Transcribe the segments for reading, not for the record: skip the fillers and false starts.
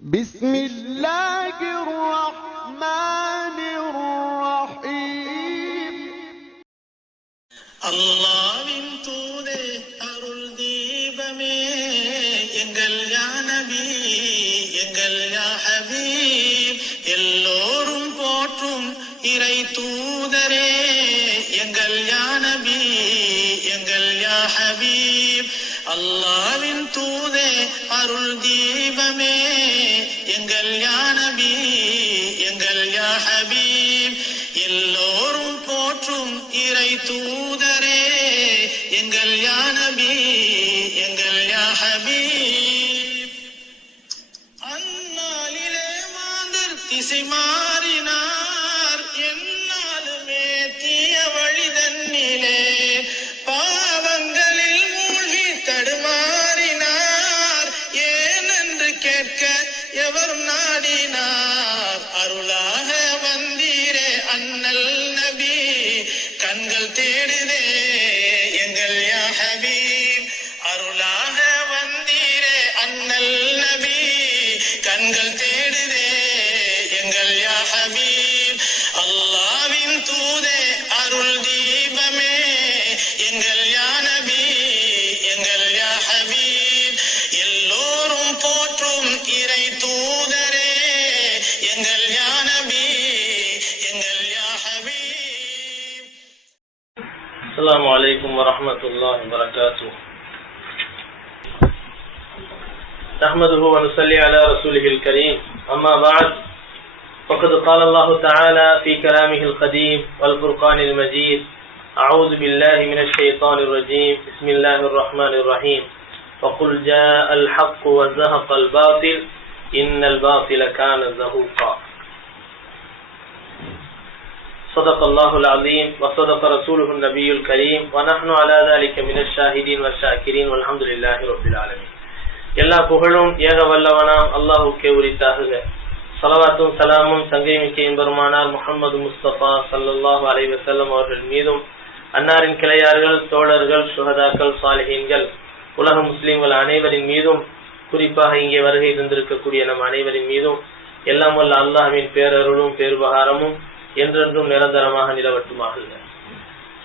بسم الله الرحمن الرحيم. அல்லாஹ்வின் தூதே அருள் தீபமே எங்கள் யா நபி எங்கள் யா ஹபீப் எல்லோரும் போற்றும் இறை தூதரே எங்கள் யா நபி எங்கள் யா ஹபீப் அல்லாஹ்வின் தூதே அருள் தீபமே எங்கள் யா நபி எங்கள் யா ஹபீப் எல்லோரும் போற்றும் இறை தூதரே எங்கள் யா நபி எங்கள் யா ஹபீப். அந்நாளிலே மாந்தர் திசை மாறினார், எந்நாளுமே தீய வழி தன்னிலே பாவங்களில் மூழ்கி தடுமாறினார். ஏனென்று கேட்க எவர் நாடினார்? அருளாக வந்தீரே அண்ணல் நபி, கண்கள் தேடுதே எங்கள் யா ஹபீப். அருளாக வந்தீரே அண்ணல் நபி, கண்கள் தேடுதே எங்கள் யா ஹபீப். அல்லாஹ்வின் தூதே அருள் தீபமே எங்கள் யா நபி எங்கள் யா ஹபீப் எல்லோரும் போற்றும் இறை தூதரே எங்கள் யா நபி எங்கள் யா ஹபீப். السلام عليكم ورحمة الله وبركاته. نحمده ونصلي على رسوله الكريم. أما بعد، فقد قال الله تعالى في كلامه القديم والفرقان المجيد: أعوذ بالله من الشيطان الرجيم. بسم الله الرحمن الرحيم. وقل جاء الحق وزهق الباطل إن الباطل كان زهوقا. صدق الله العظيم وصدق رسوله النبي الكريم ونحن على ذلك من الشاهدين والشاكرين والحمد لله رب العالمين. எல்லா புகழும் ஏக வல்லவனாம் அல்லாஹ்வுக்கே உரித்தாகுக. ஸலவாத்தும் சலாமும் சங்கைமிக்க பெருமானார் முஹம்மது முஸ்தபா ஸல்லல்லாஹு அலைஹி வஸல்லம் அவர்கள் மீதும், அன்னாரின் கிளையார்கள், தோழர்கள், சுஹதாக்கள், சாலிஹீன்கள், உலக முஸ்லிம்கள் அனைவரின் மீதும், குறிப்பாக இங்கே வருகை தந்திருக்கக்கூடிய நம் அனைவரின் மீதும் எல்லாம் வல்ல அல்லாஹ்வின் பேரருளும் பேருபகாரமும் என்றென்றும் நிரந்தரமாக நிலவட்டுமாக.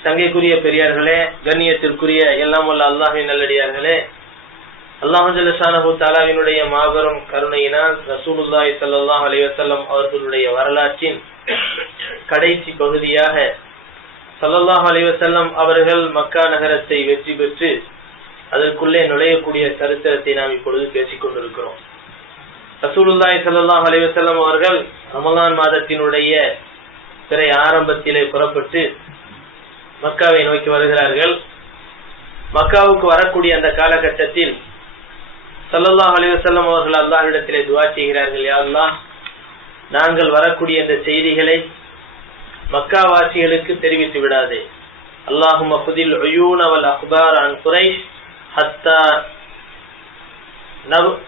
சங்கைக்குரிய பெரியார்களே, கண்ணியத்திற்குரிய எல்லாம் வல்ல அல்லாஹ்வின் நல்லடியார்களே, அல்லாஹ் ஜல்ல ஷானஹு தஆலாவினுடைய மாபெரும் கருணையினால் ரசூலுல்லாஹி ஸல்லல்லாஹு அலைஹி வஸல்லம் அவர்களுடைய வரலாற்றின் கடைசி பகுதியாக ஸல்லல்லாஹு அலைஹி வஸல்லம் அவர்கள் மக்கா நகரத்தை வெற்றி பெற்று அதற்குள்ளே நுழையக்கூடிய சரித்திரத்தை நாம் இப்பொழுது பேசிக் கொண்டிருக்கிறோம். ரசூலுல்லாஹி ஸல்லல்லாஹு அலைஹி வஸல்லம் அவர்கள் ரமலான் மாதத்தினுடைய பிறை ஆரம்பத்திலே புறப்பட்டு மக்காவை நோக்கி வருகிறார்கள். மக்காவுக்கு வரக்கூடிய அந்த காலகட்டத்தில் ஸல்லல்லாஹு அலைஹி வஸல்லம் அவர்கள் அல்லாஹ்விடத்திலே துஆ செய்கிறார்கள்: யா அல்லாஹ், நாங்கள் வரக்கூடிய இந்த செய்திகளை மக்காவாசிகளுக்கு தெரிவித்து விடாதே. அல்லாஹும்ம ஃபுதில் உயூன வல் அக்பார் அன் குரைஷ் ஹத்தா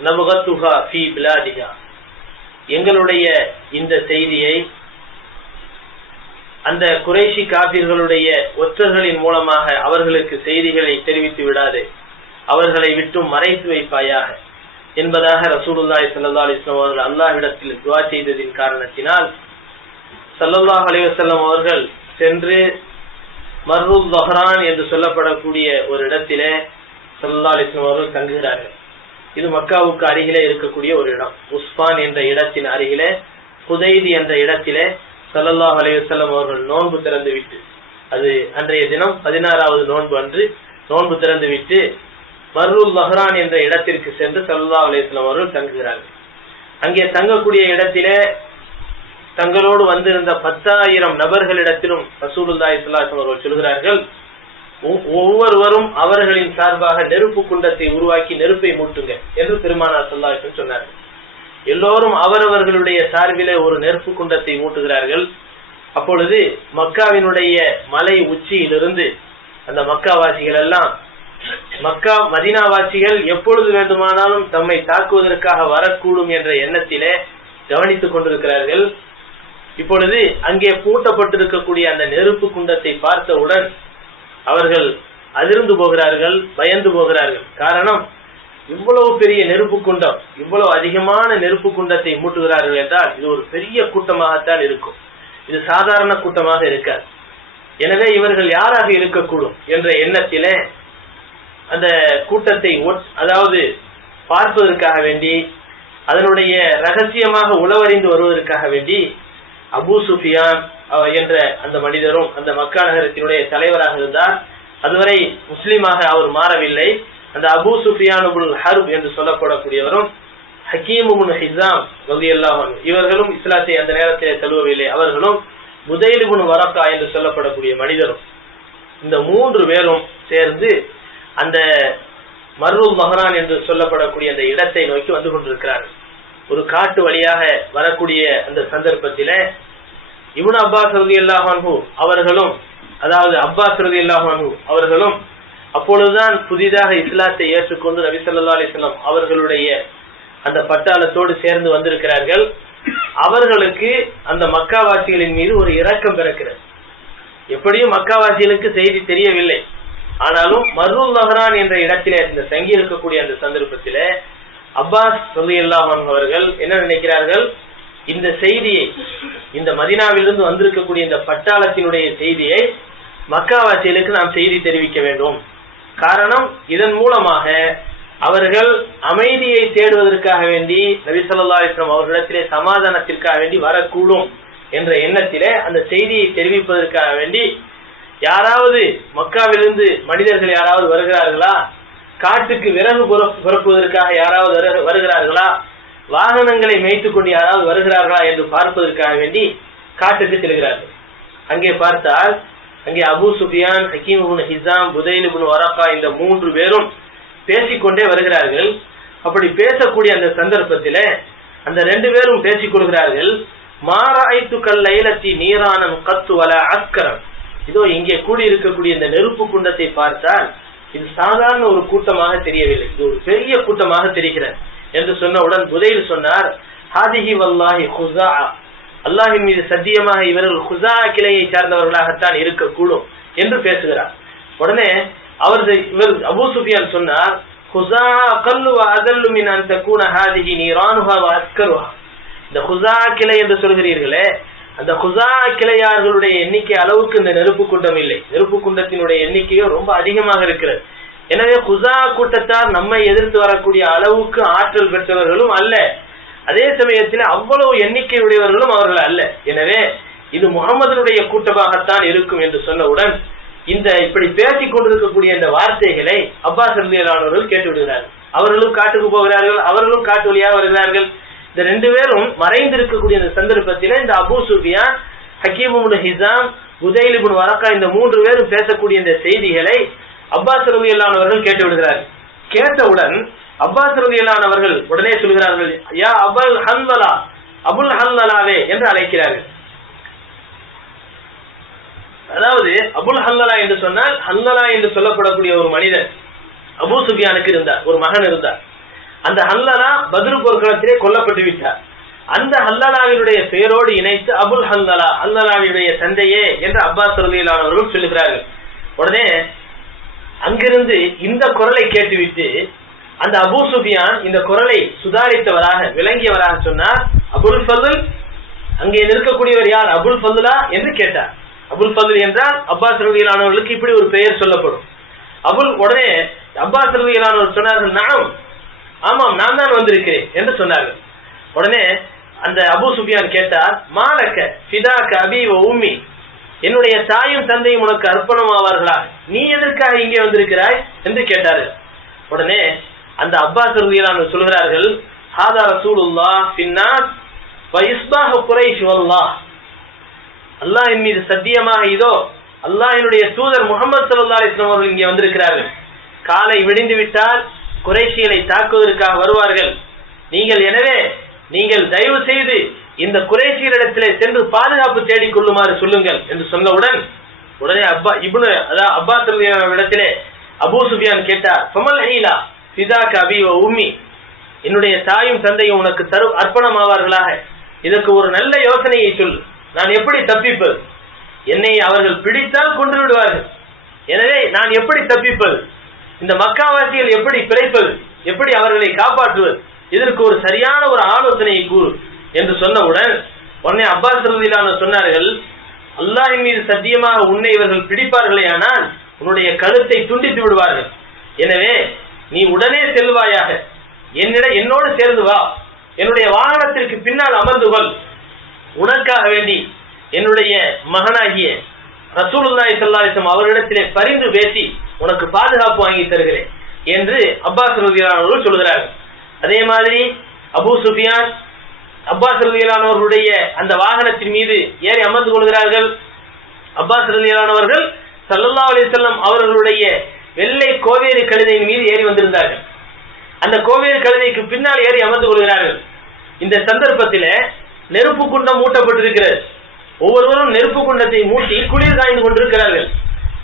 நபகத்துஹா ஃபீ பிலாதிஹா. எங்களுடைய இந்த செய்தியை அந்த குறைஷி காபிர்களுடைய ஒற்றர்களின் மூலமாக அவர்களுக்கு செய்திகளை தெரிவித்து விடாதே, அவர்களை விட்டும் மறைத்து வைப்பாயாக என்பதாக ரசூலுல்லாஹி ஸல்லல்லாஹு அலைஹி வஸல்லம் அவர்கள் அல்லாஹ்விடத்தில் துஆ செய்ததின் காரணத்தினால் ஸல்லல்லாஹு அலைஹி வஸல்லம் அவர்கள் சென்று மர்ருல் ஸஹ்ரான் என்று சொல்லப்படக்கூடிய ஒரு இடத்திலே ஸல்லல்லாஹு அலைஹி வஸல்லம் அவர்கள் தங்குகிறார்கள். இது மக்காவுக்கு அருகிலே இருக்கக்கூடிய ஒரு இடம். உஸ்பான் என்ற இடத்தின் அருகிலே ஹுதைதி என்ற இடத்திலே ஸல்லல்லாஹு அலைஹி வஸல்லம் அவர்கள் நோன்பு திறந்து விட்டு, அது அன்றைய தினம் 16வது நோன்பு அன்று நோன்பு திறந்து விட்டு மர்ருல் ஸஹ்ரான் என்ற இடத்திற்கு சென்று ஸல்லல்லாஹு அலைஹி வஸல்லம் அவர்கள் தங்குகிறார்கள். அங்கே தங்கக்கூடிய இடத்திலே தங்களோடு வந்திருந்த 10,000 நபர்களிடத்திலும் ரசூலுல்லாஹி ஸல்லல்லாஹு அலைஹி வஸல்லம் அவர்கள் சொல்கிறார்கள்: ஒவ்வொருவரும் அவர்களின் சார்பாக நெருப்பு குண்டத்தை உருவாக்கி நெருப்பை மூட்டுங்க என்று பெருமானார் ஸல்லல்லாஹு அலைஹி வஸல்லம் சொன்னார்கள். எல்லோரும் அவரவர்களுடைய சார்பிலே ஒரு நெருப்பு குண்டத்தை மூட்டுகிறார்கள். அப்பொழுது மக்காவினுடைய மலை உச்சியிலிருந்து அந்த மக்காவாசிகள் எல்லாம், மக்கா மதீனாவாசிகள் எப்பொழுது வேண்டுமானாலும் தம்மை தாக்குவதற்காக வரக்கூடும் என்ற எண்ணத்திலே கவனித்துக் கொண்டிருக்கிறார்கள். இப்பொழுது அங்கே பூட்டப்பட்டிருக்கக்கூடிய அந்த நெருப்பு குண்டத்தை பார்த்தவுடன் அவர்கள் அதிர்ந்து போகிறார்கள், பயந்து போகிறார்கள். காரணம், இவ்வளவு பெரிய நெருப்பு குண்டம், இவ்வளவு அதிகமான நெருப்பு குண்டத்தை மூட்டுகிறார்கள் என்றால் இது ஒரு பெரிய கூட்டமாகத்தான் இருக்கும். இது சாதாரண கூட்டமாக இருக்காது. எனவே இவர்கள் யாராக இருக்கக்கூடும் என்ற எண்ணத்திலே அந்த கூட்டத்தை அதாவது பார்ப்பதற்காக வேண்டி, அதனுடைய ரகசியமாக உளவறிந்து வருவதற்காக வேண்டி அபூ சுஃபியான் என்ற அந்த மனிதரும் அந்த மக்கா நகரத்தினுடைய தலைவராக இருந்தார். அதுவரை முஸ்லீமாக அவர் மாறவில்லை. அந்த அபூ சுஃபியான் இப்னு ஹர்ப் என்று சொல்லப்படக்கூடியவரும் ஹக்கீம் இப்னு ஹிஸாம் ரலியல்லாஹு அன்ஹு இவர்களும் இஸ்லாத்தை அந்த நேரத்தில் தழுவவில்லை. அவர்களும் புதைல் இப்னு வரக்கா என்று சொல்லப்படக்கூடிய மனிதரும், இந்த 3 பேரும் சேர்ந்து அந்த மர்ருல் மஹரான் என்று சொல்லப்படக்கூடிய அந்த இடத்தை நோக்கி வந்து கொண்டிருக்கிறார்கள். ஒரு காட்டு வழியாக வரக்கூடிய அந்த சந்தர்ப்பத்தில இப்னு அப்பாஸ் ரலியல்லாஹு அன்ஹு அவர்களும், அதாவது அப்பாஸ் ரலியல்லாஹு அன்ஹு அவர்களும் அப்பொழுதுதான் புதிதாக இஸ்லாத்தை ஏற்றுக்கொண்டு நபி ஸல்லல்லாஹு அலைஹி வஸல்லம் அவர்களுடைய அந்த பட்டாளத்தோடு சேர்ந்து வந்திருக்கிறார்கள். அவர்களுக்கு அந்த மக்காவாசிகளின் மீது ஒரு இரக்கம் பிறக்கிறது. எப்படியும் மக்காவாசிகளுக்கு செய்தி தெரியவில்லை. ஆனாலும் மர்ருல் மஹரான் என்ற இடத்திலே இந்த தங்கி இருக்கக்கூடிய அந்த சந்தர்ப்பத்திலே அப்பாஸ் ரலியல்லாஹு அன்ஹு அவர்கள் என்ன நினைக்கிறார்கள், இந்த செய்தியை, இந்த மதீனாவிலிருந்து வந்திருக்கக்கூடிய இந்த பட்டாளத்தினுடைய செய்தியை மக்காவாசிகளுக்கு நாம் செய்தி தெரிவிக்க வேண்டும். காரணம், இதன் மூலமாக அவர்கள் அமைதியை தேடுவதற்காக வேண்டி நபி ஸல்லல்லாஹு அலைஹி வஸல்லம் அவர்களிடத்திலே சமாதானத்திற்காக வேண்டி வரக்கூடும் என்ற எண்ணத்திலே அந்த செய்தியை தெரிவிப்பதற்காக வேண்டி யாராவது மக்காவிலிருந்து மனிதர்கள் யாராவது வருகிறார்களா, காட்டுக்கு விறகு புறப்புவதற்காக யாராவது வருகிறார்களா, வாகனங்களை மேய்த்து கொண்டு யாராவது வருகிறார்களா என்று பார்ப்பதற்காக வேண்டி காட்டுக்கு செல்கிறார்கள். அங்கே பார்த்தால் அங்கே அபூ சுஃபியான், ஹக்கீம் இப்னு ஹிஸாம், புதைல் இப்னு வரக்கா இந்த 3 பேரும் பேசிக்கொண்டே வருகிறார்கள். அப்படி பேசக்கூடிய அந்த சந்தர்ப்பத்திலே அந்த 2 பேரும் பேசிக் கொள்கிறார்கள். மாராய்த்து கல்லைலத்தி நீரானம் கத்து வல அஸ்கரம், இதோ இங்கே கூடி இருக்கக்கூடிய இந்த நெருப்பு குண்டத்தை பார்த்தால் இது சாதாரண ஒரு கூட்டமாக தெரியவில்லை, இது ஒரு பெரிய கூட்டமாக தெரிகிறது என்று சொன்னவுடன் புதைல் சொன்னார், ஹாதிஹி வல்லாஹி குஸா, அல்லாஹின் மீது சத்தியமாக இவர்கள் குஸா கிளையை சார்ந்தவர்களாகத்தான் இருக்கக்கூடும் என்று பேசுகிறார். உடனே இவர் அபூ சுஃபியான் சொன்னார், குஸா அகல்லு வ அதல்லு மின் அன் தகூன ஹாதிஹி நீரானுஹா வ அஸ்கருஹா, இந்த குஸா கிளை என்று சொல்கிறீர்களே, அந்த குஸா கிளையார்களுடைய எண்ணிக்கை அளவுக்கு இந்த நெருப்பு குண்டம் இல்லை. நெருப்பு குண்டத்தினுடைய எண்ணிக்கையும் ரொம்ப அதிகமாக இருக்கிறது. எனவே குஸா கூட்டத்தார் நம்மை எதிர்த்து வரக்கூடிய அளவுக்கு ஆற்றல் பெற்றவர்களும் அல்ல, அதே சமயத்தில் அவ்வளவு எண்ணிக்கையுடையவர்களும் அவர்கள் அல்ல. எனவே இது முஹம்மதுடைய கூட்டமாகத்தான் இருக்கும் என்று சொன்னவுடன் இந்த இப்படி பேசிக் கொண்டிருக்கக்கூடிய இந்த வார்த்தைகளை அப்பாஸ் ரலியல்லாஹு அன்ஹு அவர்கள் கேட்டு விடுகிறார்கள். அவர்களும் காட்டுக்கு போகிறார்கள், அவர்களும் காட்டு வழியாக வருகிறார்கள். இந்த 2 பேரும் மறைந்திருக்கக்கூடிய இந்த சந்தர்ப்பத்தில் இந்த அபூ சுஃபியான், ஹக்கீம் இப்னு ஹிஸாம், புதைல் இப்னு வரக்கா இந்த 3 பேரும் பேசக்கூடிய இந்த செய்திகளை அப்பாஸ் ரலியல்லாஹு அன்ஹு அவர்கள் கேட்டு விடுகிறார்கள். கேட்டவுடன் அப்பாஸ் ரலியல்லாஹு அன்ஹு அவர்கள் உடனே சொல்கிறார்கள், யா அபுல் ஹன்லலா, அபுல் ஹன்லலாவே என்று அழைக்கிறார்கள். அதாவது அபுல் ஹன்லலா என்று சொன்னால், ஹன்லலா என்று சொல்லப்படக்கூடிய ஒரு மனிதன் அபூ சுஃபியானுக்கு இருந்தார், ஒரு மகன் இருந்தார். அந்த ஹன்லலா பத்ர் போர்க்களத்திலே கொல்லப்பட்டு விட்டார். அந்த ஹன்லலாவினுடைய பெயரோடு இணைத்து அபுல் ஹன்லலா, ஹன்லலாவினுடைய தந்தையே என்று அப்பாஸ் ரலியல்லாஹு அன்ஹு அவர்கள் சொல்லுகிறார்கள். உடனே அங்கிருந்து இந்த குரலை கேட்டுவிட்டு அந்த அபூ சுஃபியான் இந்த குரலை சுதாரித்தவராக விளங்கியவராக சொன்னார், அபுல் ஃபதுல், அங்கே நிற்கக்கூடியவர் யார், அபுல் ஃபதுலா என்று கேட்டார். அபுல் ஃபதுல் என்றால் அப்பாஸ் ரலியல்லாஹு அன்ஹு அவர்களுக்கு இப்படி ஒரு பெயர் சொல்லப்படும். உடனே அப்பாஸ் ரலியல்லாஹு அன்ஹு சொன்னார்கள், நாம், ஆமாம் நான் தான் வந்திருக்கிறேன் என்று சொன்னார்கள். உடனே அந்த அபூ சுஃபியான் கேட்டார், மாலக்க ஃபிதாக அபி வ உம்மி, என்னுடைய தாயும் தந்தையும் உனக்கு அர்ப்பணம் ஆவார்களா, நீ எதற்காக இங்கே வந்திருக்கிறாய் என்று கேட்டார்கள். உடனே அந்த அப்பாஸ் ரலியல்லாஹு அன்ஹு சொல்கிறார்கள், ஹாதா ரசூலுல்லாஹ் ஃபின்னாஸ் வ இஸ்பாஹு குரைஷ் வல்லாஹ், அல்லாஹ்வின் மீது சத்தியமாக இதோ அல்லாஹ்வினுடைய தூதர் முஹம்மது ஸல்லல்லாஹு அலைஹி வஸல்லம் அவர்கள் இங்கே வந்திருக்கிறார்கள். காலை விடிந்து விட்டால் குறைஷிகளை தாக்குவதற்காக வருவார்கள். நீங்கள் தயவு செய்து இந்த குறைஷிகளிடத்திலே சென்று பாதுகாப்பு தேடிக் கொள்ளுமாறு சொல்லுங்கள் என்று சொன்னவுடன் உடனே அப்பாஸ் ரலியல்லாஹு அன்ஹு இடத்திலே அபூ சுஃபியான் கேட்டார், ஃபமல் ஹீலா ஃபிதாக அபி வ உம்மி, என்னுடைய தாயும் தந்தையும் உனக்கு அர்ப்பணம் ஆவார்களாக, இதற்கு ஒரு நல்ல யோசனையை சொல், நான் எப்படி தப்பிப்பது, என்னை அவர்கள் பிடித்தால் கொன்று விடுவார்கள், எனவே நான் எப்படி தப்பிப்பது, இந்த மக்காவாசிகள் எப்படி பிழைப்பது எப்படி அவர்களை காப்பாற்றுவது, இதற்கு ஒரு சரியான ஒரு ஆலோசனையை கூறு என்று சொன்னவுடன் உடனே அப்பாஸ் ரலியல்லாஹு அன்ஹு சொன்னார்கள், அல்லாஹ்வின் மீது சத்தியமாக உன்னை இவர்கள் பிடிப்பார்களே ஆனால் உன்னுடைய கழுத்தை துண்டித்து விடுவார்கள். எனவே நீ உடனே செல்வாயாக, என்னோடு சேர்ந்து வா, என்னுடைய வாகனத்திற்கு பின்னால் அமர்ந்து கொள், உனக்காக வேண்டி என்னுடைய மகனாகிய ரசூலுல்லாஹி ஸல்லல்லாஹு அலைஹி வஸல்லம் அவரிடத்திலே பரிந்து பேசி உனக்கு பாதுகாப்பு வாங்கி தருகிறேன் என்று அப்பாஸ் ரலியல்லாஹு அன்ஹு சொல்கிறார்கள். அதே மாதிரி அபூ சுஃபியான் அப்பாஸ் ரலியல்லாஹு அன்ஹு அவர்களுடைய அந்த வாகனத்தின் மீது ஏறி அமர்ந்து கொள்கிறார்கள். அப்பாஸ் ரலியல்லாஹு அன்ஹு அவர்கள் ஸல்லல்லாஹு அலைஹி வஸல்லம் அவர்களுடைய வெள்ளை கோவேறு கழுதையின் மீது ஏறி வந்திருந்தார்கள். அந்த கோவேறு கழுதைக்கு பின்னால் ஏறி அமர்ந்து கொள்கிறார்கள். இந்த சந்தர்ப்பத்தில் நெருப்பு குண்டம் மூட்டப்பட்டிருக்கிறது. ஒவ்வொருவரும் நெருப்பு குண்டத்தை மூட்டி குளிர் காய்ந்து கொண்டிருக்கிறார்கள்.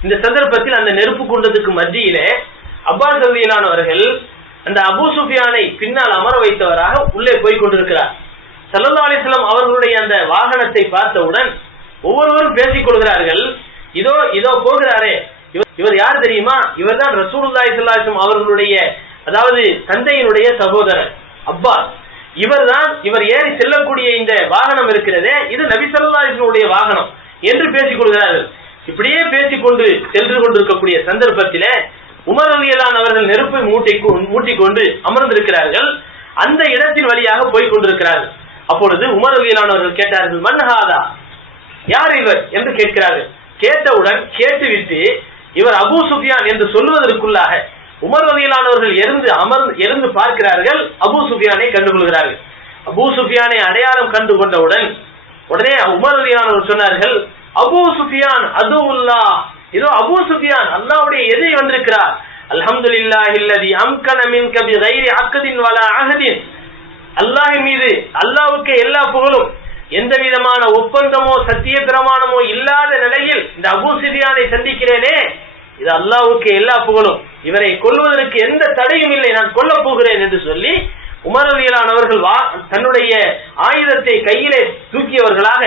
இந்த சந்தர்ப்பத்தில் அந்த நெருப்பு குண்டத்துக்கு மத்தியிலே அப்பாஸ் ரலியல்லாஹு அன்ஹு அவர்கள் அந்த அபூ சுஃபியானை பின்னால் அமர வைத்தவராக உள்ளே போய் கொண்டிருக்கிறார். ஸல்லல்லாஹு அலைஹி வஸல்லம் அவர்களுடைய அந்த வாகனத்தை பார்த்தவுடன் ஒவ்வொருவரும் பேசிக் கொள்கிறார்கள், இதோ இதோ போகிறாரே, இவர் யார் தெரியுமா? இவர் தான் ரசூலுல்லாஹி ஸல்லல்லாஹு அலைஹி வஸல்லம் அவர்களுடைய அதாவது தந்தையினுடைய சகோதரர் அப்பாஸ். இவர் ஏறி செல்லக்கூடிய இந்த வாகனம் இருக்கிறதே, இது நபி ஸல்லல்லாஹு அலைஹி வஸல்லம் வாகனம் என்று பேசிக் கொள்கிறார்கள். இப்படியே பேசிக்கொண்டு சென்று கொண்டிருக்கக்கூடிய சந்தர்ப்பத்திலே உமர் ரலியல்லாஹு அன்ஹு அவர்கள் நெருப்பை மூட்டிக்கொண்டு அமர்ந்திருக்கிறார்கள். அந்த இடத்தின் வழியாக போய் கொண்டிருக்கிறார்கள். அப்பொழுது உமர் ரலியல்லாஹு அன்ஹு அவர்கள் கேட்டார்கள், மன்ஹாதா, யார் இவர் என்று கேட்கிறார்கள். கேட்டவுடன் கேட்டுவிட்டு இவர் அபூ சுஃபியான் என்று சொல்வதற்குள்ளாக உமர் ரலியல்லாஹு அன்ஹு அவர்கள் எழுந்து பார்க்கிறார்கள், அபூ சுஃபியானை கண்டுகொள்கிறார்கள். அபூ சுஃபியானை அடையாளம் கண்டு கொண்டவுடன் உடனே உமர் ரலியல்லாஹு அன்ஹு சொன்னார்கள், அபூ சுஃபியான் அதுவுல்லாஹ், இதோ அபூ சுஃபியான் அல்லாஹ்வுடைய எதிரி வந்திருக்கிறார். அல்ஹம்துலில்லாஹில்லதி அம்கன மின்க பிகைரி அக்தின் வலா அஹதின், அல்லாஹ்வின் மீது அல்லாஹ்வுக்கு எல்லா புகழும், எந்த விதமான ஒப்பந்தமோ சத்திய பிரமாணமோ இல்லாத நிலையில் இந்த அபூ சுஃபியானை சந்திக்கிறேனே, இது அல்லாஹ்வுக்கு எல்லா புகழும், இவரை கொல்வதற்கு எந்த தடையும் இல்லை, நான் கொல்ல போகிறேன் என்று சொல்லி உமர் ரலியல்லாஹு அன்ஹு அவர்கள் தன்னுடைய ஆயுதத்தை கையிலே தூக்கியவர்களாக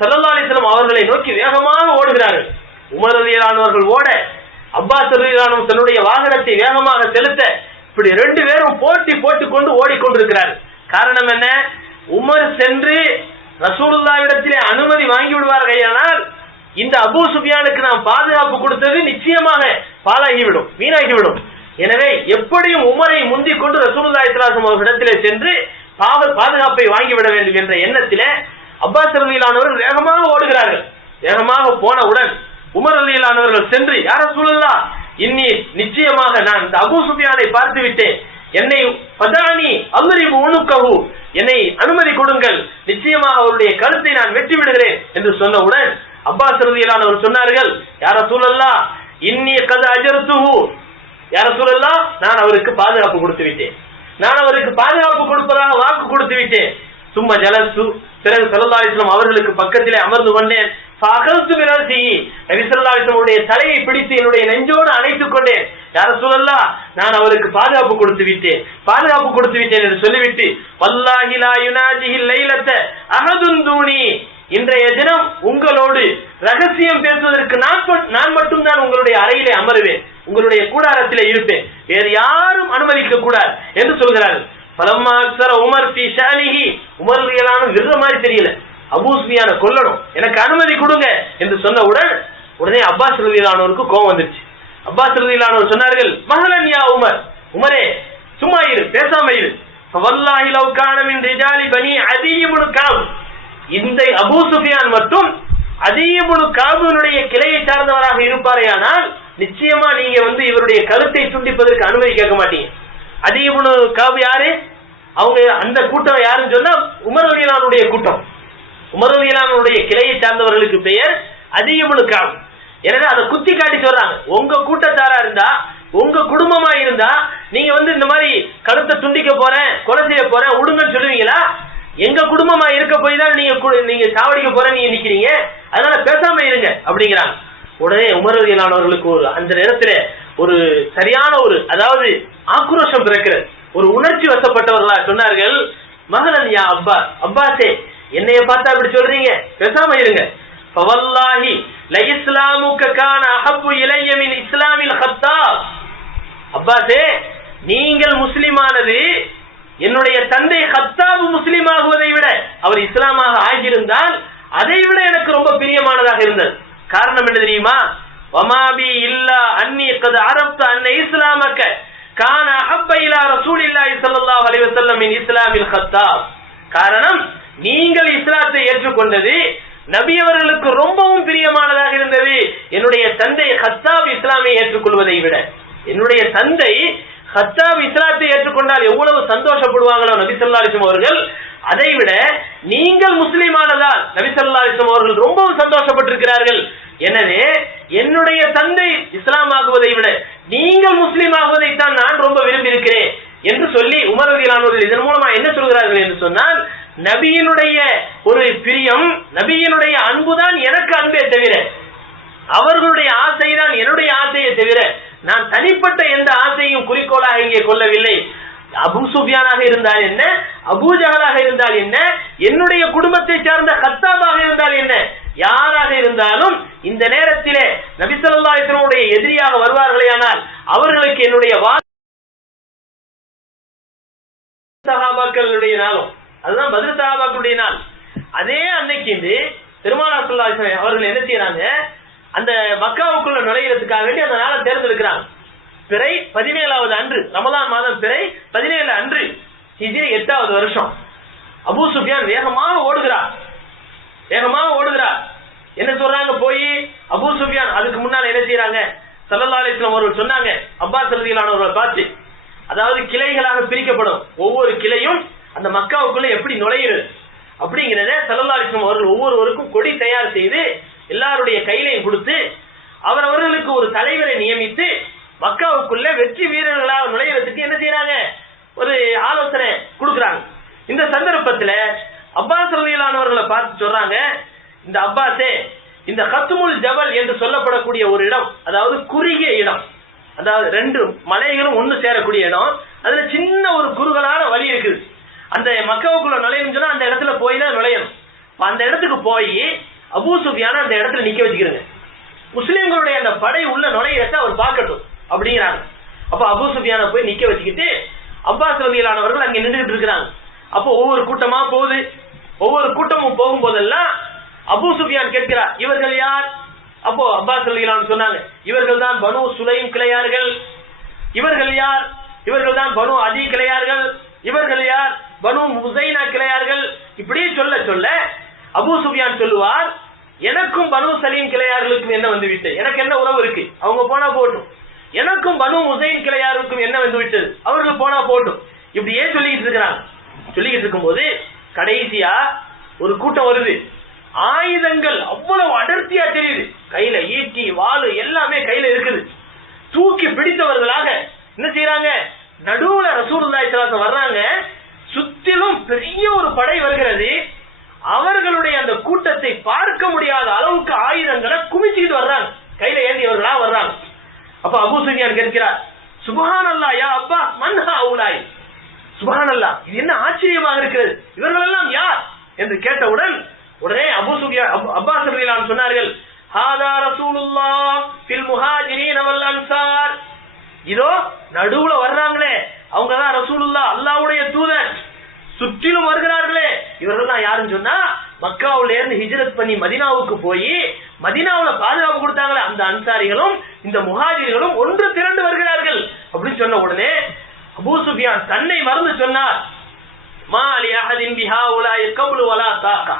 ஸல்லல்லாஹு அலைஹி வஸல்லம் அவர்களை நோக்கி வேகமாக ஓடுகிறார்கள். உமர் ரலியல்லாஹு அன்ஹு அவர்கள் ஓட, அப்பாஸ் ரலியல்லாஹு அன்ஹு தன்னுடைய வாகனத்தை வேகமாக செலுத்த, இப்படி ரெண்டு பேரும் போட்டி போட்டுக்கொண்டு ஓடிக்கொண்டிருக்கிறார்கள். காரணம் என்ன? உமர் சென்று ரசூலுல்லாஹ்விடத்திலே அனுமதி வாங்கி விடுவார்களானால் இந்த அபூ சுஃபியானுக்கு நாம் பாதுகாப்பு கொடுத்தது நிச்சயமாக பாழாகிவிடும், வீணாகிவிடும். எனவே எப்படியும் உமரை முந்திக் கொண்டு ரசூலுல்லாஹி ஸல்லல்லாஹு அலைஹி வஸல்லம் அவர்களிடத்திலே சென்று பாதுகாப்பை வாங்கிவிட வேண்டும் என்ற எண்ணத்திலே அப்பாஸ் ரலியல்லாஹு அன்ஹு அவர்கள் வேகமாக ஓடுகிறார்கள். வேகமாக போனவுடன் உமர் ரலியல்லாஹு அன்ஹு அவர்கள் சென்று, யா ரசூலல்லாஹ், நிச்சயமாக நான் இந்த அபூ சுஃபியானை பார்த்து விட்டேன், என்னை ஃபதானி அல்ரிபு உனுகஹு, என்னை அனுமதி கொடுங்கள், நிச்சயமாக அவருடைய கழுத்தை நான் வெட்டி விடுகிறேன் என்று சொன்னவுடன் அப்பாஸ் ரலியல்லாஹு அன்ஹு சொன்னார்கள், யா ரசூலல்லாஹ் இன்னி கத் அஜர்துஹு, யா ரசூலல்லாஹ் நான் அவருக்கு பாதுகாப்பு கொடுத்து விட்டேன், நான் அவருக்கு பாதுகாப்பு கொடுப்பதாக வாக்கு கொடுத்து விட்டேன். சும்மா ஜலசு, பிறகு ஸல்லல்லாஹு அலைஹி வஸல்லம் அவர்களுக்கு பக்கத்திலே அமர்ந்து கொண்டேன். ஃபஅகல்து பிரஸிஹி, நபி ஸல்லல்லாஹு அலைஹி வஸல்லம் தலையை பிடித்து என்னுடைய நெஞ்சோடு அணைத்துக் கொண்டேன். யா ரசூலல்லாஹ் நான் அவருக்கு பாதுகாப்பு கொடுத்து விட்டேன் என்று சொல்லிவிட்டு, வல்லாஹி லா யுனாஜிஹி லைலத அஹதுன் தூனி, இன்றைய தினம் உங்களோடு ரகசியம் பேசுவதற்கு நான் மட்டும்தான் உங்களுடைய அறையிலே அமருவேன், உங்களுடைய கூடாரத்திலே இருப்பேன், வேறு யாரும் அனுமதிக்க கூடாது என்று சொல்கிறார்கள். பலம்மா அக்ஸர உமர் ஃபீ ஷஅனிஹி, உமர் ரலியல்லாஹு அன்ஹு விருத மாதிரி தெரியல, அபூ சுஃபியானை கொல்லணும், எனக்கு அனுமதி கொடுங்க என்று சொன்னவுடன் உடனே அப்பாஸ் ரலியல்லாஹு அன்ஹுவுக்கு கோபம் வந்துருச்சு. அப்பாஸ் ரலியல்லாஹு அன்ஹு சொன்னார்கள், மஹலன் யா உமர், உமரே சும்மா இரு, பேசாம இரு. ஃபவல்லாஹி லவ் கான மின் ரிஜாலி பனி அதி இப்னு கஅப், இந்த அபூ சுஃபியான் மட்டும் அதி இப்னு கஅபினுடைய கிளையை சார்ந்தவராக இருப்பாரேயானால் நிச்சயமா நீங்க இவருடைய கழுத்தை துண்டிப்பதற்கு அனுமதி கேட்க மாட்டீங்க. அதி இப்னு கஅப் யாரு? அவங்க அந்த கூட்டம் யாருன்னு சொன்னா உமர் ரலியல்லாஹு அன்ஹுடைய கூட்டம். உமர் ரலியல்லாஹு அன்ஹுடைய கிளையை சார்ந்தவர்களுக்கு பெயர் அதி இப்னு கஅப். எனவே அதை குத்தி காட்டி சொல்றாங்க, உங்க கூட்டத்தாரா இருந்தா, உங்க குடும்பமா இருந்தா நீங்க இந்த மாதிரி கழுத்தை துண்டிக்க போறேன், கொலை செய்ய போறேன் விடுங்கன்னு சொல்லுவீங்களா? எங்க குடும்பமா இருக்க போய் தான் நீங்க சாவடிக்க போற நீங்க நிக்கிறீங்க, அதனால பேசாம இருங்க அப்படிங்கிறாங்க. உடனே உமர் ரலியல்லாஹு அன்ஹு அவர்களுக்கு அந்த நேரத்துல ஒரு சரியான அதாவது ஆக்ரோஷம் பிறக்கிறது. ஒரு உணர்ச்சி வசப்பட்டவர்களா சொன்னார்கள், மஹலன் யா அப்பாஸ், அப்பாஸே என்னைய பார்த்தா அப்படி சொல்றீங்க, பேசாம இருங்க. ஃபவல்லாஹி லஇஸ்லாமுக கான அஹப்பு இலைய மின் இஸ்லாமில் ஹத்தாப், அப்பாஸே நீங்கள் முஸ்லிமானது என்னுடைய தந்தை ஹத்தாபு முஸ்லிம் ஆகுவதை விட அவர் இஸ்லாமாக ஆகியிருந்தால் அதை விட எனக்கு ரொம்ப பிரியமானதாக இருந்தது. காரணம் என்ன தெரியுமா? வமாபி இல்லா அன்னி கத் அரப்த அன்ன இஸ்லாமக்க கான அஹப்ப இலா ரசூலில்லாஹி ஸல்லல்லாஹு அலைஹி வஸல்லம் மின் இஸ்லாமில் ஹத்தாப். காரணம், நீங்கள் இஸ்லாத்தை ஏற்றுக்கொண்டது நபி அவர்களுக்கு ரொம்பவும் பிரியமானதாக இருந்தது என்னுடைய தந்தை ஹத்தாப் இஸ்லாமை ஏற்றுக்கொள்வதை விட. என்னுடைய தந்தை ஹத்தாப் இஸ்லாத்தை ஏற்றுக்கொண்டால் எவ்வளவு சந்தோஷப்படுவாங்களோ நபி ஸல்லல்லாஹு அலைஹி வஸல்லம் அவர்கள், அதை விட நீங்கள் முஸ்லிமானதால் நபி ஸல்லல்லாஹு அலைஹி வஸல்லம் அவர்கள் ரொம்பவும் சந்தோஷப்பட்டிருக்கிறார்கள். எனவே என்னுடைய தந்தை இஸ்லாம் ஆகுவதை விட நீங்கள் முஸ்லீம் ஆகுவதைத்தான் நான் ரொம்ப விரும்பி இருக்கிறேன் என்று சொல்லி உமர் ரலியல்லாஹு அன்ஹு இதன் மூலமா என்ன சொல்கிறார்கள் என்று சொன்னால், நபியினுடைய ஒரு பிரியம், நபியினுடைய அன்புதான் எனக்கு அன்பே தவிர, அவர்களுடைய ஆசைதான் என்னுடைய ஆசையை தவிர நான் தனிப்பட்ட எந்த ஆசையும் குறிக்கோளாக இங்கே கொள்ளவில்லை. அபூ சுஃபியானாக இருந்தால் என்ன, அபூ ஜஹலாக இருந்தால் என்ன, என்னுடைய குடும்பத்தை சார்ந்த கத்தாபாக இருந்தால் என்ன, யாராக இருந்தாலும் இந்த நேரத்திலே நபி ஸல்லல்லாஹு அலைஹி வஸல்லம் எதிரியாக வருவார்களேயானால் அவர்களுக்கு என்னுடைய சஹாபாக்களுடைய நாளும், அதுதான் பத்ர் சஹாபாக்களுடைய நாள். அதே அன்னைக்கு பெருமானார் ஸல்லல்லாஹு அலைஹி வஸல்லம் அவர்கள் என்ன செய்யறாங்க, அந்த மக்காவுக்குள்ள நுழையிறதுக்காக வேண்டி அந்த நாளை தேர்ந்தெடுக்கிறாங்க. பிறை 17வது அன்று, ரமலான் மாதம் பிறை 17 அன்று, ஹிஜ்ரி 8வது வருஷம். அபூ சுஃபியான் வேகமாக ஓடுகிறார். என்ன சொல்றாங்க, போய் அபூ சுஃபியான் அதுக்கு முன்னால என்ன செய்யறாங்க, ஸல்லல்லாஹு அலைஹி வஸல்லம் அவர்கள் சொன்னாங்க அப்பாஸ் ரலியல்லாஹு அன்ஹு அவர்களை பார்த்து, அதாவது கிளைகளாக பிரிக்கப்படும், ஒவ்வொரு கிளையும் அந்த மக்காவுக்குள்ள எப்படி நுழையிறது அப்படிங்கிறத ஸல்லல்லாஹு அலைஹி வஸல்லம் அவர்கள் ஒவ்வொருவருக்கும் கொடி தயார் செய்து எல்லாருடைய கையிலையும் கொடுத்து அவரவர்களுக்கு ஒரு தலைவரை நியமித்து மக்காவுக்குள்ள வெற்றி வீரர்களாக நுழையிறதுக்கு என்ன செய்யறாங்க, ஒரு ஆலோசனை கொடுக்குறாங்க. இந்த சந்தர்ப்பத்துல அப்பாஸ் ரலியல்லாஹு அன்ஹு அவர்களை பார்த்து சொல்றாங்க, இந்த அப்பாஸே, இந்த கத்முல் ஜபல் என்று சொல்லப்படக்கூடிய ஒரு இடம், அதாவது குறுகிய இடம், அதாவது 2 மலைகளும் ஒண்ணு சேரக்கூடிய இடம், அதுல சின்ன ஒரு குறுகலான வழி இருக்குது. அந்த மக்காவுக்குள்ள நுழையணும் சொன்னா அந்த இடத்துல போய் தான் நுழையணும். அந்த இடத்துக்கு போய் அபூ சுஃபியான அந்த இடத்துல நிக்க வச்சுக்கிறேங்க, முஸ்லிம்களுடைய அந்த படை உள்ள நுழையிறத அவர் பார்க்கட்டும் அப்படிங்கிறாங்க. அப்ப அபூ சுஃபியான போய் நிக்க வச்சுக்கிட்டு அப்பாஸ் ரலியல்லாஹு அன்ஹு அவர்கள் அங்க நின்றுட்டு இருக்கிறாங்க. அப்போ ஒவ்வொரு கூட்டமா போகுது. ஒவ்வொரு கூட்டமும் போகும் போதெல்லாம் அபூ சுஃபியான் கேட்கிறார், இவர்கள் யார்? அப்போ அப்பாஸ் ரலியல்லாஹு அன்ஹு சொன்னாங்க, இவர்கள் தான் பனு சுலைம் கிளையார்கள். இவர்கள் யார்? இவர்கள் தான் பனு அதி கிளையார்கள். இவர்கள் யார்? பனு முஸைனா கிளையார்கள். இப்படி சொல்ல சொல்ல அபூ சுஃபியான் சொல்லுவார், எனக்கும் பனு சலீம் கிளையார்களுக்கும் என்ன வந்து விட்டது, எனக்கு என்ன உறவு இருக்கு, அவங்க போனா போட்டும். எனக்கும் பனு முஸைன் கிளையாருக்கும் என்ன வந்து விட்டது, அவர்கள் போனா போட்டும். இப்படியே சொல்லிக்கிட்டு இருக்கிறாங்க. சொல்லிக்கிட்டு இருக்கும்போது கடைசியா ஒரு கூட்டம் வருது. ஆயுதங்கள் அவ்வளவு அடர்த்தியா தெரியுது, கையில ஈட்டி வாளு எல்லாமே கையில இருக்குது. தூக்கி பிடித்தவர்களாக என்ன செய்யறாங்க, நடுவுல ரசூலுல்லாஹி ஸல்லல்லாஹு அலைஹி வஸல்லம் வர்றாங்க. சுத்திலும் பெரிய ஒரு படை வருகிறது. அவர்களுடைய அந்த கூட்டத்தை பார்க்க முடியாத அளவுக்கு ஆயுதங்களை குமிச்சுக்கிட்டு வர்றாங்க, கையில ஏந்தியவர்களா வர்றாங்க. அப்ப அபூ சுஃபியான் கேட்கிறார், சுப்ஹானல்லாஹ் யா அப்பா மன் ஹாஉலாய், சுப்ஹானல்லாஹ் இது என்ன ஆச்சரியமாக இருக்கிறது, இவர்கள் எல்லாம் யார் என்று கேட்டவுடன் உடனே அபூ சுஃபியான் அப்பாஸ் ரலியல்லாஹு அன்ஹு சொன்னார்கள், ஹாதா ரசூலுல்லாஹ் ஃபில் முஹாஜிரீன வல் அன்சார், இதோ நடுவுல வர்றாங்களே அவங்க தான் ரசூலுல்லாஹ், அல்லாஹ்வுடைய தூதர். சுற்றிலும் வருகிறார்களே இவர்கள் தான் யாருன்னு சொன்னா, மக்காவுல இருந்து ஹிஜ்ரத் பண்ணி மதீனாவுக்கு போய் மதீனாவுல பாதுகாப்பு கொடுத்தாங்களே அந்த அன்சாரிகளும் இந்த முஹாஜிர்களும் ஒன்று திரண்டு வருகிறார்கள் அப்படின்னு சொன்ன உடனே அபூ சுஃபியான் தன்னை மறந்து சொன்னார், மா லி அஹதின் பிஹாஉலாஇ கப்லு வலா தாகா,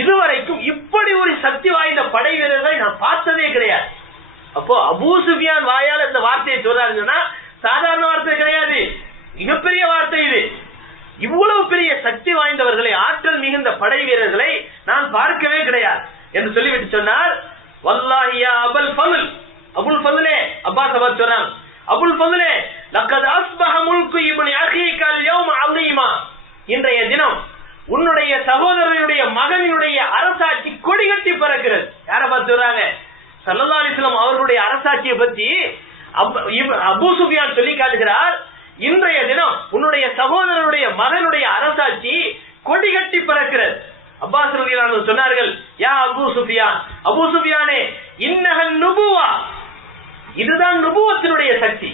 இதுவரைக்கும் இப்படி ஒரு சக்தி வாய்ந்த படை வீரர்களை நான் பார்த்ததே கிடையாது. அப்போ அபூ சுஃபியான் வாயால் இந்த வார்த்தையை சொல்றாருன்னா சாதாரண வார்த்தை கிடையாது, மிகப்பெரிய வார்த்தை இது. இவ்வளவு பெரிய சக்தி வாய்ந்தவர்களை, ஆற்றல் மிகுந்த படை வீரர்களை நான் பார்க்கவே கிடையாது என்று சொல்லிவிட்டு சொன்னார், வல்லாஹி யா அபுல் ஃபضل, அபுல் ஃபضلே, அப்பாஸ் அப்பாஸ் சொல்றாங்க, அபுல் ஃபضلே லக்கத் அஸ்பஹ முல்கு இப்னி அகீக அல்-யௌம அஸீமா, இன்றைய தினம் உன்னுடைய சகோதரனுடைய மகனினுடைய அரசாட்சி கொடிகட்டி பறக்கிறது. யாரை பார்த்து சொல்றாங்க, ஸல்லல்லாஹு அலைஹி வஸல்லம் அவர்களுடைய அரசாட்சியை பற்றி அபூ சுஃபியான் சொல்லி காட்டுகிறார், இன்றைய தினம் உன்னுடைய சகோதரனுடைய மகனுடைய அரசாட்சி கொடிகட்டி பறக்கிறது. அப்பாஸ் ரலியல்லாஹு அன்ஹு சொன்னார்கள், யா அபூ சுஃபியான், அபூ சுஃபியானே, இன்னஹல் நுபுவா, இதுதான் நுபுவத்தினுடைய சக்தி,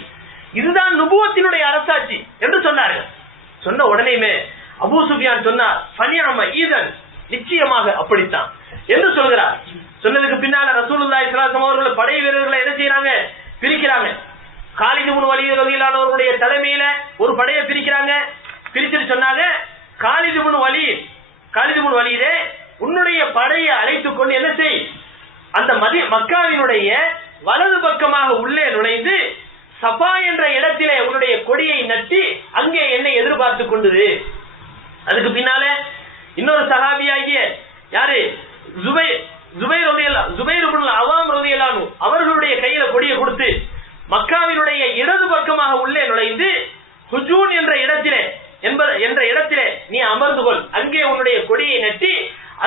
இதுதான் நுபுவத்தினுடைய அரசாட்சி என்று சொன்னார்கள். சொன்ன உடனேயுமே அபூ சுஃபியான் சொன்னார், ஃபனிஅம இதன், நிச்சயமாக அப்படித்தான் என்று சொல்கிறார். சொன்னதுக்கு பின்னால ரசூலுல்லாஹி ஸல்லல்லாஹு அலைஹி வஸல்லம் அவர்கள் படை வீரர்களை என்ன செய்யறாங்க, பிரிக்கிறாங்க. காலித் இப்னு வலீத் ரலியல்லாஹு அன்ஹு அவருடைய தலைமையில ஒரு படையை பிரிக்கிறாங்க. பிரிச்சுட்டு சொன்னாங்க, காலித் இப்னு வலீதே, உன்னுடைய படையை அழைத்துக் கொண்டு என்ன செய், அந்த மக்காவினுடைய வலது பக்கமாக உள்ளே நுழைந்து சஃபா என்ற இடத்திலே உன்னுடைய கொடியை நட்டி அங்கே என்னை எதிர்பார்த்து கொண்டது. அதுக்கு பின்னால இன்னொரு சஹாபியாகிய யாரு, ஜுபைர் இப்னு அவாம் ரலியல்லாஹு அன்ஹு அவர்களுடைய கையில கொடியை கொடுத்து மக்காவினுடைய இடது பக்கமாக உள்ளே நுழைந்து ஹுஜூன் என்ற இடத்திலே நீ அமர்ந்து கொள், அங்கே உன்னுடைய கொடியை நட்டி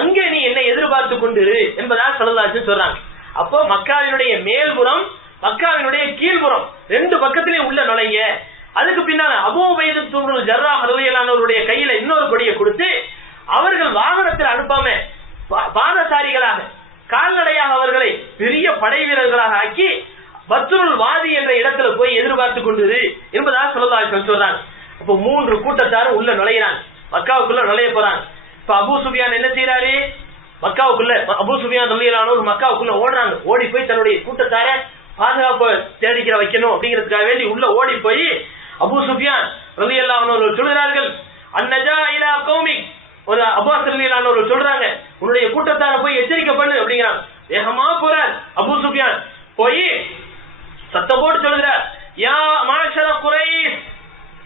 அங்கே நீ என்னை எதிர்பார்த்து கொண்டிரு என்பதாக ஸல்லல்லாஹு அலைஹி வஸல்லம் சொல்றாங்க. அப்போ மக்காவினுடைய மேல்புறம், மக்காவினுடைய கீழ்புறம் ரெண்டு பக்கத்திலே உள்ள நுழைங்க. அதுக்கு பின்னால அபூ உபைதா இப்னு ஜர்ராஹ் ரலியல்லாஹு அன்ஹு அவருடைய கையில இன்னொரு கொடியை கொடுத்து அவர்கள் வாகனத்தில் அனுப்பாம பாதசாரிகளாக கால்நடையாக அவர்களை பெரிய படை வீரர்களாக ஆக்கி பத்ருல் வாதி என்ற இடத்துல போய் எதிர்பார்த்து கொண்டிரு என்பதாக ஸல்லல்லாஹு அலைஹி வஸல்லம் சொல்றாங்க. அப்போ மூன்று கூட்டத்தாரும் உள்ள நுழையிறாங்க, மக்காவுக்குள்ள நுழைய போறாங்க. இப்ப அபூ சுஃபியான் என்ன செய்யறாரு, அபூ சுஃபியான் ரலியல்லாஹு அன்ஹு மக்காவுக்குள்ள ஓடுறாங்க. ஓடி போய் தன்னுடைய கூட்டத்தார பாதுகாப்பு தேடிக்கிற வைக்கணும் அப்படிங்கிறதுக்காக வேண்டி உள்ள ஓடி போய் அபூ சுஃபியான் ரலியல்லாஹு அன்ஹு சொல்கிறார்கள், அன்னஜா இலா கௌமிக், ஒரு அப்பாஸ் ரலியல்லாஹு அன்ஹு சொல்றாங்க, உன்னுடைய கூட்டத்தார போய் எச்சரிக்கை பண்ணு அப்படிங்கிறாங்க. வேகமா போறார் அபூ சுஃபியான், போய் சத்தம் போட்டு சொல்கிறார், யா மாஷர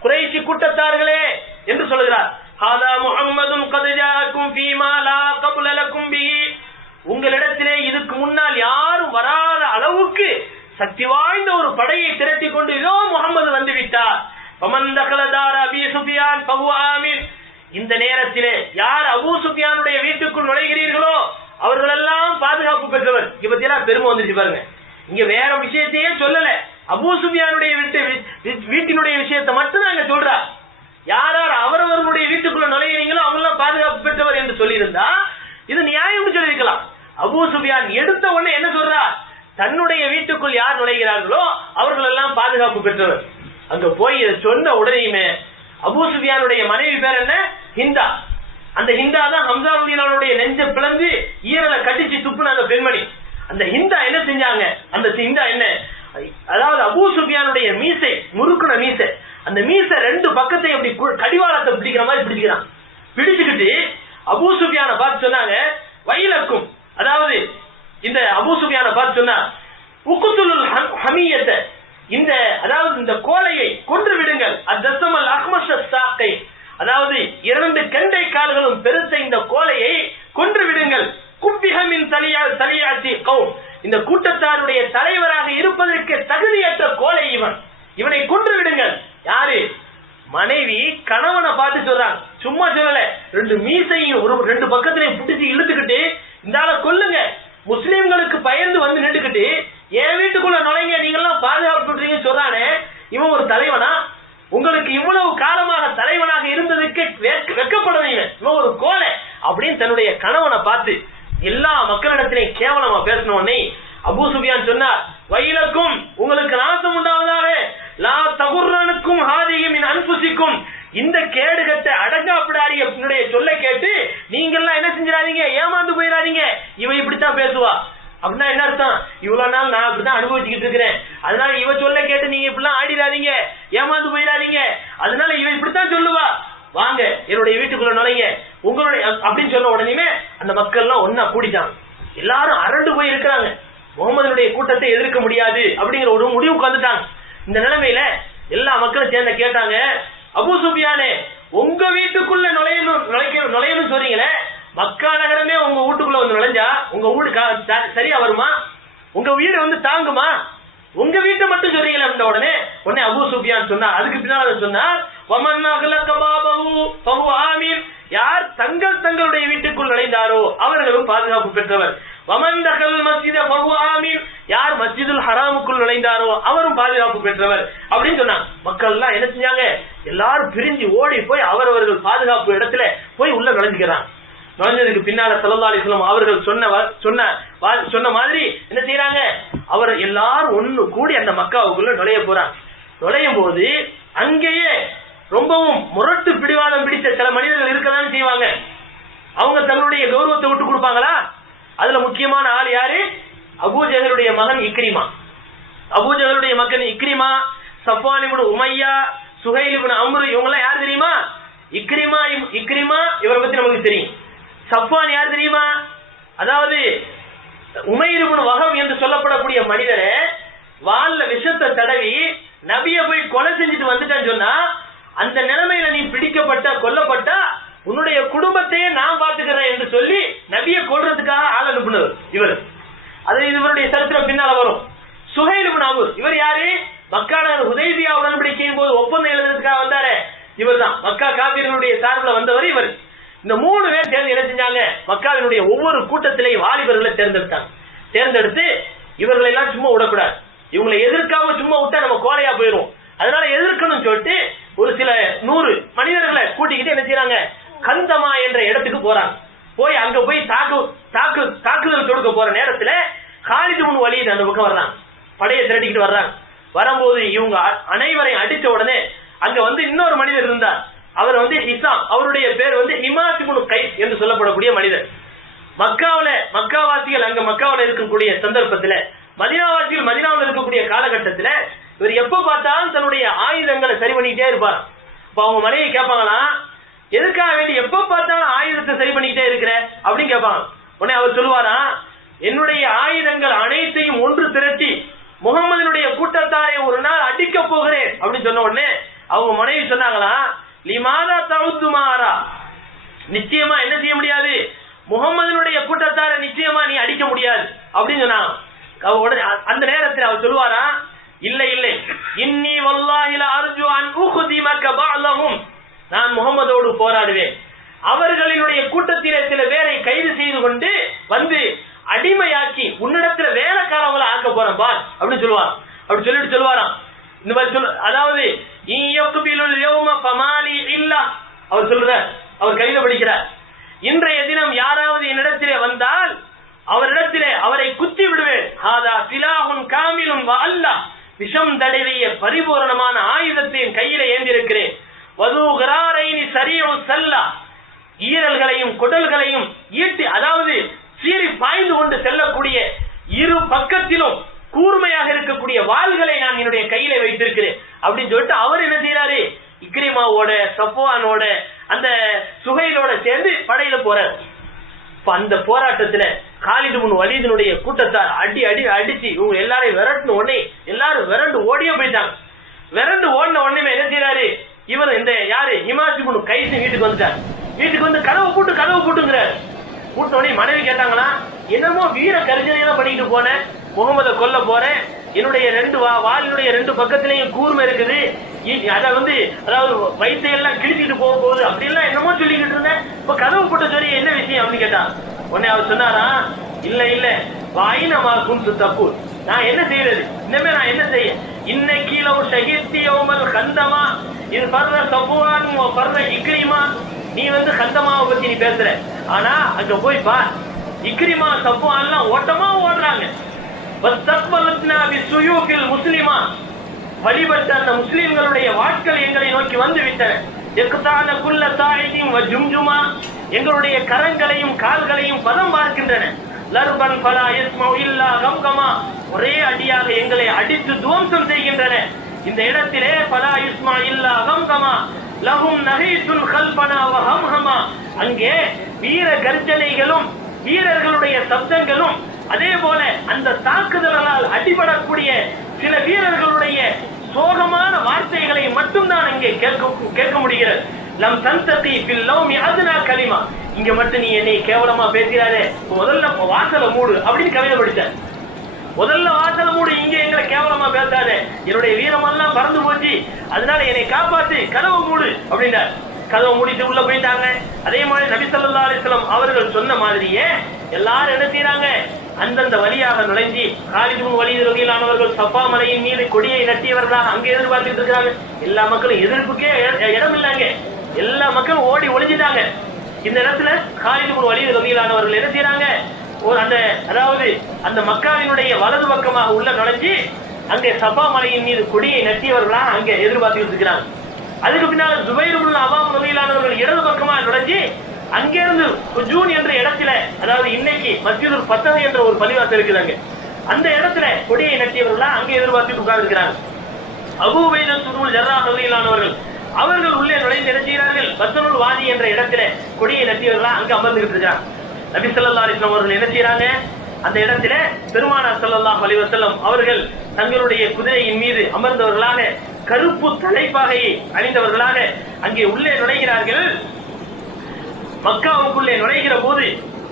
குறைஷி கூட்டத்தார்களே என்று சொல்கிறார். ஹாதா முஹம்மதுன் கத் ஜாஅக்கும் ஃபீமா லா கப்ல லக்கும் பிஹி, உங்களிடத்திலே இதுக்கு முன்னால் யாரும் வராத அளவுக்கு சக்தி வாய்ந்த ஒரு படையை திரட்டி கொண்டு இதோ முஹம்மது வந்து விட்டார். ஃபமன் தகல தார அபீ சுஃபியான் ஃபஹுவ ஆமின், இந்த நேரத்திலே யார் அபூ சுஃபியானுடைய வீட்டுக்குள் நுழைகிறீர்களோ அவர்கள் எல்லாம் பாதுகாப்பு பெற்றவர். இங்க பத்தியா பெருமை வந்துருச்சு பாருங்க. இங்க வேற விஷயத்தையே சொல்லல, அபூ சுஃபியானுடைய வீட்டினுடைய விஷயத்தை மட்டும் நாங்க சொல்றா. யார் அவரவர்களுடைய வீட்டுக்குள்ள நுழைகிறீங்களோ அவங்க எல்லாம் பாதுகாப்பு பெற்றவர் என்று சொல்லியிருந்தா இது நியாயம் சொல்லியிருக்கலாம். அபூ சுஃபியான் எடுத்த உடனே என்ன சொல்றா, தன்னுடைய வீட்டுக்குள் யார் நுழைகிறார்களோ அவர்கள் எல்லாம் பாதுகாப்பு பெற்றவர். அங்க போய் சொன்ன உடனேயுமே அபூ சுஃபியானுடைய மனைவி பேர் என்ன, ஹிந்தா. அந்த ஹிந்தா தான் ஹம்ஸா ரலியல்லாஹு நெஞ்ச பிளந்து ஈரலை கட்டிச்சு துப்புன அந்த பெண்மணி. அந்த ஹிந்தா என்ன செஞ்சாங்க, அந்த ஹிந்தா என்ன, அதாவது அபூ சுஃபியானுடைய மீசை, முறுக்குன மீசை, அந்த மீசை ரெண்டு பக்கத்தையும் அப்படி கடிவாளத்தை பிடிக்கிற மாதிரி பிடிக்கிறான். பிடிச்சுக்கிட்டு அபூ சுஃபியானை பார்த்து சொன்னாங்க, வயலக்கும், அதாவது இந்த அபூ சுஃபியானை பார்த்து சொன்னா, உக்குத்துல் ஹமியத்தை, இந்த அதாவது இந்த கோலையை கொன்று விடுங்கள், அத்தஸமல் அஹ்மஷ சாக்கை, அதாவது இரண்டு கெண்டை கால்களும் பெருத்த இந்த கோலையை கொன்று விடுங்கள். குப்பிஹமின் தலியாத்தி கௌம், இந்த கூட்டத்தாருடைய தலைவராக இருப்பதற்கு தகுதியற்ற கோலை இவனை கொன்று விடுங்கள். யாரு, மனைவி கணவனை பார்த்து சொல்றாங்க, சும்மா சொல்லல, ரெண்டு மீசையும் ரெண்டு பக்கத்திலையும் பிடிச்சி இழுத்துக்கிட்டு இந்த ஆளை கொல்லுங்க, முஸ்லிம்களுக்கு பயந்து வந்து நின்றுக்கிட்டு என் வீட்டுக்குள்ள நுழைங்க, நீங்க எல்லாம் பாதுகாப்பு பண்றீங்கன்னு சொல்றானே, இவன் ஒரு தலைவனா? உங்களுக்கு இவ்வளவு காலமாக தலைவனாக இருந்ததுக்கு வெட்கப்படுவீங்க, இவன் ஒரு கோலை அப்படின்னு தன்னுடைய கணவனை பார்த்து எல்லா மக்களிடத்திலையும் கேவலமா பேசின உடனே அபூ சுஃபியான் சொன்னார், வயலக்கும், உங்களுக்கு நாசம் உண்டாவதாக, லா தகுர்ரனுக்கும் ஹாதிஹி மின் அன்ஃபுசிக்கும், இந்த கேடுகட்ட அடங்காப்பிடாரிய சொல்லை கேட்டு நீங்க எல்லாம் என்ன செஞ்சிடாதீங்க, ஏமாந்து போயிடாதீங்க. இவன் இப்படித்தான் பேசுவா அப்படின்னா என்ன அர்த்தம், இவ்வளவு நாள் நான் அப்படித்தான் அனுபவிச்சுக்கிட்டு இருக்கிறேன், அதனால இவ சொல்ல கேட்டு நீங்க இப்படிலாம் ஆடிடாதீங்க, ஏமாந்து போயிடாதீங்க, அதனால இவ இப்படித்தான் சொல்லுவா, வாங்க என்னுடைய வீட்டுக்குள்ள நுழைங்க உங்களுடைய அப்படின்னு சொன்ன உடனே அந்த மக்கள் எல்லாம் ஒன்னா கூடிட்டாங்க. எல்லாரும் அரண்டு போய் இருக்கிறாங்க, முகமதுடைய கூட்டத்தை எதிர்க்க முடியாது அப்படிங்கிற ஒரு முடிவுக்கு வந்துட்டாங்க. இந்த நிலைமையில எல்லா மக்களும் சேர்ந்த கேட்டாங்க, அபூ சுஃபியானே, உங்க வீட்டுக்குள்ள நுழையணும் சொல்றீங்களே, மக்கா நகரமே உங்க வீட்டுக்குள்ள வந்து நுழைஞ்சா உங்க வீடு சரியா வருமா, உங்க வீடு வந்து தாங்குமா, உங்க வீட்டை மட்டும் சொல்றீங்களே அப்படின்ற உடனே அபூ சுஃபியான் சொன்னார். அதுக்கு பின்னால் சொன்னார், யார் தங்களுடைய வீட்டுக்குள் நுழைந்தாரோ அவர்களும் பாதுகாப்பு பெற்றவர், யார் மஸ்ஜிதுல் ஹராமுக்குள் நுழைந்தாரோ அவரும் பாதுகாப்பு பெற்றவர் அப்படின்னு சொன்னாங்க. மக்கள் எல்லாம் என்ன செஞ்சாங்க, எல்லாரும் பிரிஞ்சு ஓடி போய் அவரவர்கள் பாதுகாப்பு இடத்துல போய் உள்ள நுழைஞ்சுக்கிறாங்க. நுழைஞ்சதுக்கு பின்னால ஸல்லல்லாஹு அலைஹி வஸல்லம் அவர்கள் சொன்ன மாதிரி என்ன செய்யறாங்க, அவர் எல்லாரும் ஒண்ணு கூடி அந்த மக்காவுக்குள்ள நுழைய போறாங்க. நுழையும் போது அங்கேயே ரொம்பவும் முரட்டு பிடிவாதம் பிடித்த சில மனிதர்கள் இருக்கதான் செய்வாங்க. அவங்க தங்களுடைய கௌரவத்தை விட்டு கொடுப்பாங்களா? அதுல முக்கியமான ஆள் யாரு? அபூஜஹலுடைய மகன் இக்ரிமா. அபூஜஹலுடைய மகன் இக்ரிமா, சஃப்வான் இப்னு உமையா, சுஹைல் இப்னு அம்ர், இவங்க எல்லாம் யார் தெரியுமா? இக்ரிமா இவரை பத்தி நமக்கு தெரியும். சஃப்வான் யார் தெரியுமா? அதாவது உமைர் இப்னு வஹப் என்று சொல்லப்படக்கூடிய மனிதரை வால்ல விஷத்தை தடவி நபியை போய் கொலை செஞ்சுட்டு வந்துட்டான்னு சொன்னா, அந்த நிலைமையில நீ பிடிக்கப்பட்ட கொல்லப்பட்டா உன்னுடைய குடும்பத்தையே நான் பாத்துக்கிறேன் என்று சொல்லி நபியை கொல்றதுக்காக ஆள் அனுப்புனவர் இவர். அது இவருடைய சரித்திரம் பின்னால வரும். சுஹைல் இப்னு அம்ர் இவர் யாரு? மக்கா ஹுதைபியா உடன்படிக்கையின் போது ஒப்பந்தம் எழுதுறதுக்காக வந்தாரு இவர் தான். மக்கா காபிர்களுடைய சார்பில் வந்தவர் இவர். இந்த 3 பேர் சேர்ந்து என்ன செஞ்சாங்க? மக்காவினுடைய ஒவ்வொரு கூட்டத்திலேயும் வாலிபர்களை தேர்ந்தெடுத்தாங்க. தேர்ந்தெடுத்து இவர்களை எல்லாம் சும்மா விடக்கூடாது, இவங்களை எதிர்க்காம சும்மா விட்டா நம்ம கோலையா போயிரும், அதனால எதிர்க்கணும்னு சொல்லிட்டு ஒரு சில 100 மனிதர்களை கூட்டிக்கிட்டு என்ன செய்யறாங்க? கந்தமா என்ற இடத்துக்கு போறாங்க. போய் அங்க போய் தாக்குதல் தொடுக்க போற நேரத்துல காலித் இப்னு வலீத் அந்த பக்கம் வர்றாங்க, படையை திரட்டிக்கிட்டு வர்றாங்க. வரும்போது இவங்க அனைவரையும் அடிச்ச உடனே அங்க வந்து இன்னொரு மனிதர் இருந்தார். அவர் வந்து ஹிசாம், அவருடைய பேர் வந்து ஹிமாஸ் இப்னு கைஸ் என்று சொல்லப்படக்கூடிய மனிதர். மக்காவாசிகள் அங்க மக்காவில் இருக்கக்கூடிய சந்தர்ப்பத்துல, மதீனாவாசிகள் மதீனாவில் இருக்கக்கூடிய காலகட்டத்துல இவர் எப்ப பார்த்தாலும் தன்னுடைய ஆயுதங்களை சரி பண்ணிக்கிட்டே இருப்பார். இப்ப அவங்க மனைவி கேட்பாங்களாம், எதுக்காக வேண்டி எப்ப பார்த்தாலும் ஆயுதத்தை சரி பண்ணிக்கிட்டே இருக்கிற அப்படின்னு கேட்பாங்க. உடனே அவர் சொல்லுவாராம், என்னுடைய ஆயுதங்கள் அனைத்தையும் ஒன்று திரட்டி முகமதுனுடைய கூட்டத்தாரை ஒரு நாள் அடிக்க போகிறேன் அப்படின்னு சொன்ன உடனே அவங்க மனைவி சொன்னாங்களாம், லிமாதா தவுத்துமாரா, நிச்சயமா என்ன செய்ய முடியாது, முகமதுனுடைய கூட்டத்தாரை நிச்சயமா நீ அடிக்க முடியாது அப்படின்னு சொன்னாங்க. உடனே அந்த நேரத்தில் அவர் சொல்லுவாரா, இல்லை இல்லை, இன்னி வல்லாஹி லா அர்ஜு அன் உக்திமக பஅலஹும், நான் முகமதோடு போராடுவேன், அவர்களினுடைய கூட்டத்திலே சில பேரை கைது செய்து கொண்டு வந்து அடிமையாக்கி உன்னிடத்துல வேலைக்காரவங்களை ஆக்க போறேன் பார் அப்படின்னு சொல்லுவார். அப்படி சொல்லிட்டு சொல்லுவாராம், இந்த மாதிரி அதாவது அவர் சொல்றார், அவர் கையில படிக்கிறார், இன்றைய தினம் யாராவது என்னிடத்திலே வந்தால் அவரிடத்திலே அவரை குத்தி விடுவேன், விஷம் தடவிய பரிபூரணமான ஆயுதத்தை என் கையில ஏந்திருக்கிறேன், ஈரல்களையும் குடல்களையும் ஈட்டி, அதாவது சீறி பாய்ந்து கொண்டு செல்லக்கூடிய இரு பக்கத்திலும் கூர்மையாக இருக்கக்கூடிய வாள்களை நான் என்னுடைய கையில வைத்திருக்கிறேன் அப்படின்னு சொல்லிட்டு அவர் என்ன செய்யறாரு, இக்ரிமாவோட சஃப்வானோட அந்த சுஹைலோட சேர்ந்து படையில போறார். அந்த போராட்டத்துல காலித் இப்னு வலீதினுடைய கூட்டத்தார் அடிச்சு இவங்க எல்லாரையும் விரட்டின உடனே எல்லாரும் விரண்டு ஓடியே போயிட்டாங்க. விரண்டு ஓடின உடனே என்ன செய்யறாரு, இவர் இந்த யாரு ஹிமாஸ் இப்னு கைஸ் வீட்டுக்கு வந்துட்டார். வீட்டுக்கு வந்து கதவு பூட்டுங்கிறார். கூட்டோடனே மனைவி கேட்டாங்களா, என்னமோ வீர கர்ஜனையெல்லாம் பண்ணிட்டு போனேன், முகமதை கொல்ல போறேன், என்னுடைய வாலினுடைய 2 பக்கத்திலையும் கூர்மை இருக்குது, அதை வந்து அதாவது வயிற்றையெல்லாம் கிழிச்சிட்டு போக போகுது அப்படின்லாம் என்னமோ சொல்லிக்கிட்டு இருந்தேன், இப்ப கதவு போட்ட சொல்லி என்ன விஷயம் அப்படின்னு கேட்டா உடனே அவர் சொன்னாரா, இல்ல இல்ல வாயினமா குந்து தப்பு, நான் என்ன செய்யறது, இனிமே நான் என்ன செய்ய, இன்னைக்கு ஷஹீத்தியோமல் கந்தமா இது பர்ற சஃப்வான் பர்ற இக்ரிமா, நீ வந்து கந்தமாவை பத்தி நீ பேசுற, ஆனா அங்க போய் பார், இக்ரிமா சஃப்வான்லாம் ஓட்டமா ஓடுறாங்க, முஸ்லிமா வழிபட்ட அந்த முஸ்லிம்களுடைய வாட்கள் எங்களை நோக்கி வந்து விட்டன, எங்களுடைய கரங்களையும் கால்களையும் பதம் பார்க்கின்றன, லர்பன் ஃபலா யஸ்மஉ இல்லா கம்கமா, ஒரே அடியாக எங்களை அடித்து துவம்சம் செய்கின்றன, இந்த இடத்திலே ஃபலா யஸ்மஉ இல்லா கம்கமா லஹும் நஹீதுன் கல்பனா வ ஹம்ஹமா, அங்கே வீர கர்ஜனைகளும் வீரர்களுடைய சப்தங்களும் அதே போல அந்த தாக்குதலால் அடிபடக்கூடிய சில வீரர்களுடைய சோகமான வார்த்தைகளை மட்டும்தான் இங்கே கேட்க முடிகிறது. லம் தந்தகி ஃபில் லௌமி அத்னா கலிமா, இங்க மட்டும் நீ என்னை கேவலமா பேசுறாதே, முதல்ல வாசலை மூடு அப்படின்னு கவிதை படிச்சார். முதல்ல வாசலை மூடு, இங்க எங்களை கேவலமா பேசாதே, என்னுடைய வீரமெல்லாம் பறந்து போச்சு, அதனால என்னை காப்பாத்து, கதவை மூடு அப்படின்றார். கதவை மூடிட்டு உள்ள போயிட்டாங்க. அதே மாதிரி நபி ஸல்லல்லாஹு அலைஹி வஸல்லம் அவர்கள் சொன்ன மாதிரியே எல்லாரும் என்ன செய்யறாங்க, அந்தந்த வழியாக நுழைஞ்சி காலித் இப்னு வலீத் ரலியல்லாஹு அன்ஹு அவர்கள் சஃபா மலையின் மீது கொடியை நட்டியவர்களாக அங்கே எதிர்பார்த்துட்டு இருக்காங்க. எல்லா மக்களும் எதிர்ப்புக்கே இடம் இல்லைங்க, எல்லா மக்களும் ஓடி ஒளிஞ்சிட்டாங்க. இந்த இடத்துல காலித் இப்னு வலீத் ரலியல்லாஹு அன்ஹு அவர்கள் என்ன செய்யறாங்க, அந்த அதாவது அந்த மக்காவினுடைய வலது பக்கமாக உள்ள நுழைஞ்சி அங்கே சஃபா மலையின் மீது கொடியை நட்டியவர்களா அங்கே எதிர்பார்த்துக்கிட்டு இருக்கிறாங்க. அதுக்கு பின்னால் ஜுபைர் இப்னு அவ்வாம் ரலியல்லாஹு இடது பக்கமா நுழைஞ்சு அங்கிருந்து ஹுஜூன் என்ற இடத்துல, அதாவது இன்னைக்கு மஸ்ஜிதுல் ஃபத்தஹ் என்ற ஒரு பள்ளிவாசல் இருக்குதாங்க, அந்த இடத்துல கொடியை நட்டியவர்களா அங்கே எதிர்பார்த்து உட்கார்ந்து இருக்கிறாங்க. அபூ உபைதா இப்னு ஜர்ராஹ் ரலியல்லாஹு அவர்கள் உள்ளே நுழைந்து என்ன செய்கிறார்கள்? பத்னுல் வாதி என்ற இடத்துல கொடியை நட்டியவர்களா அங்க அமர்ந்துகிட்டு இருக்காங்க. நபி ஸல்லல்லாஹு அலைஹி வஸல்லம் அவர்கள் என்ன செய்யறாங்க? அந்த இடத்துல பெருமானார் ஸல்லல்லாஹு அலைஹி வஸல்லம் அவர்கள் தங்களுடைய குதிரையின் மீது அமர்ந்தவர்களாக, கருப்பு தலைப்பாகையை அணிந்தவர்களாக அங்கே உள்ளே நுழைகிறார்கள். மக்காவுக்குள்ளே நுழைகிற போது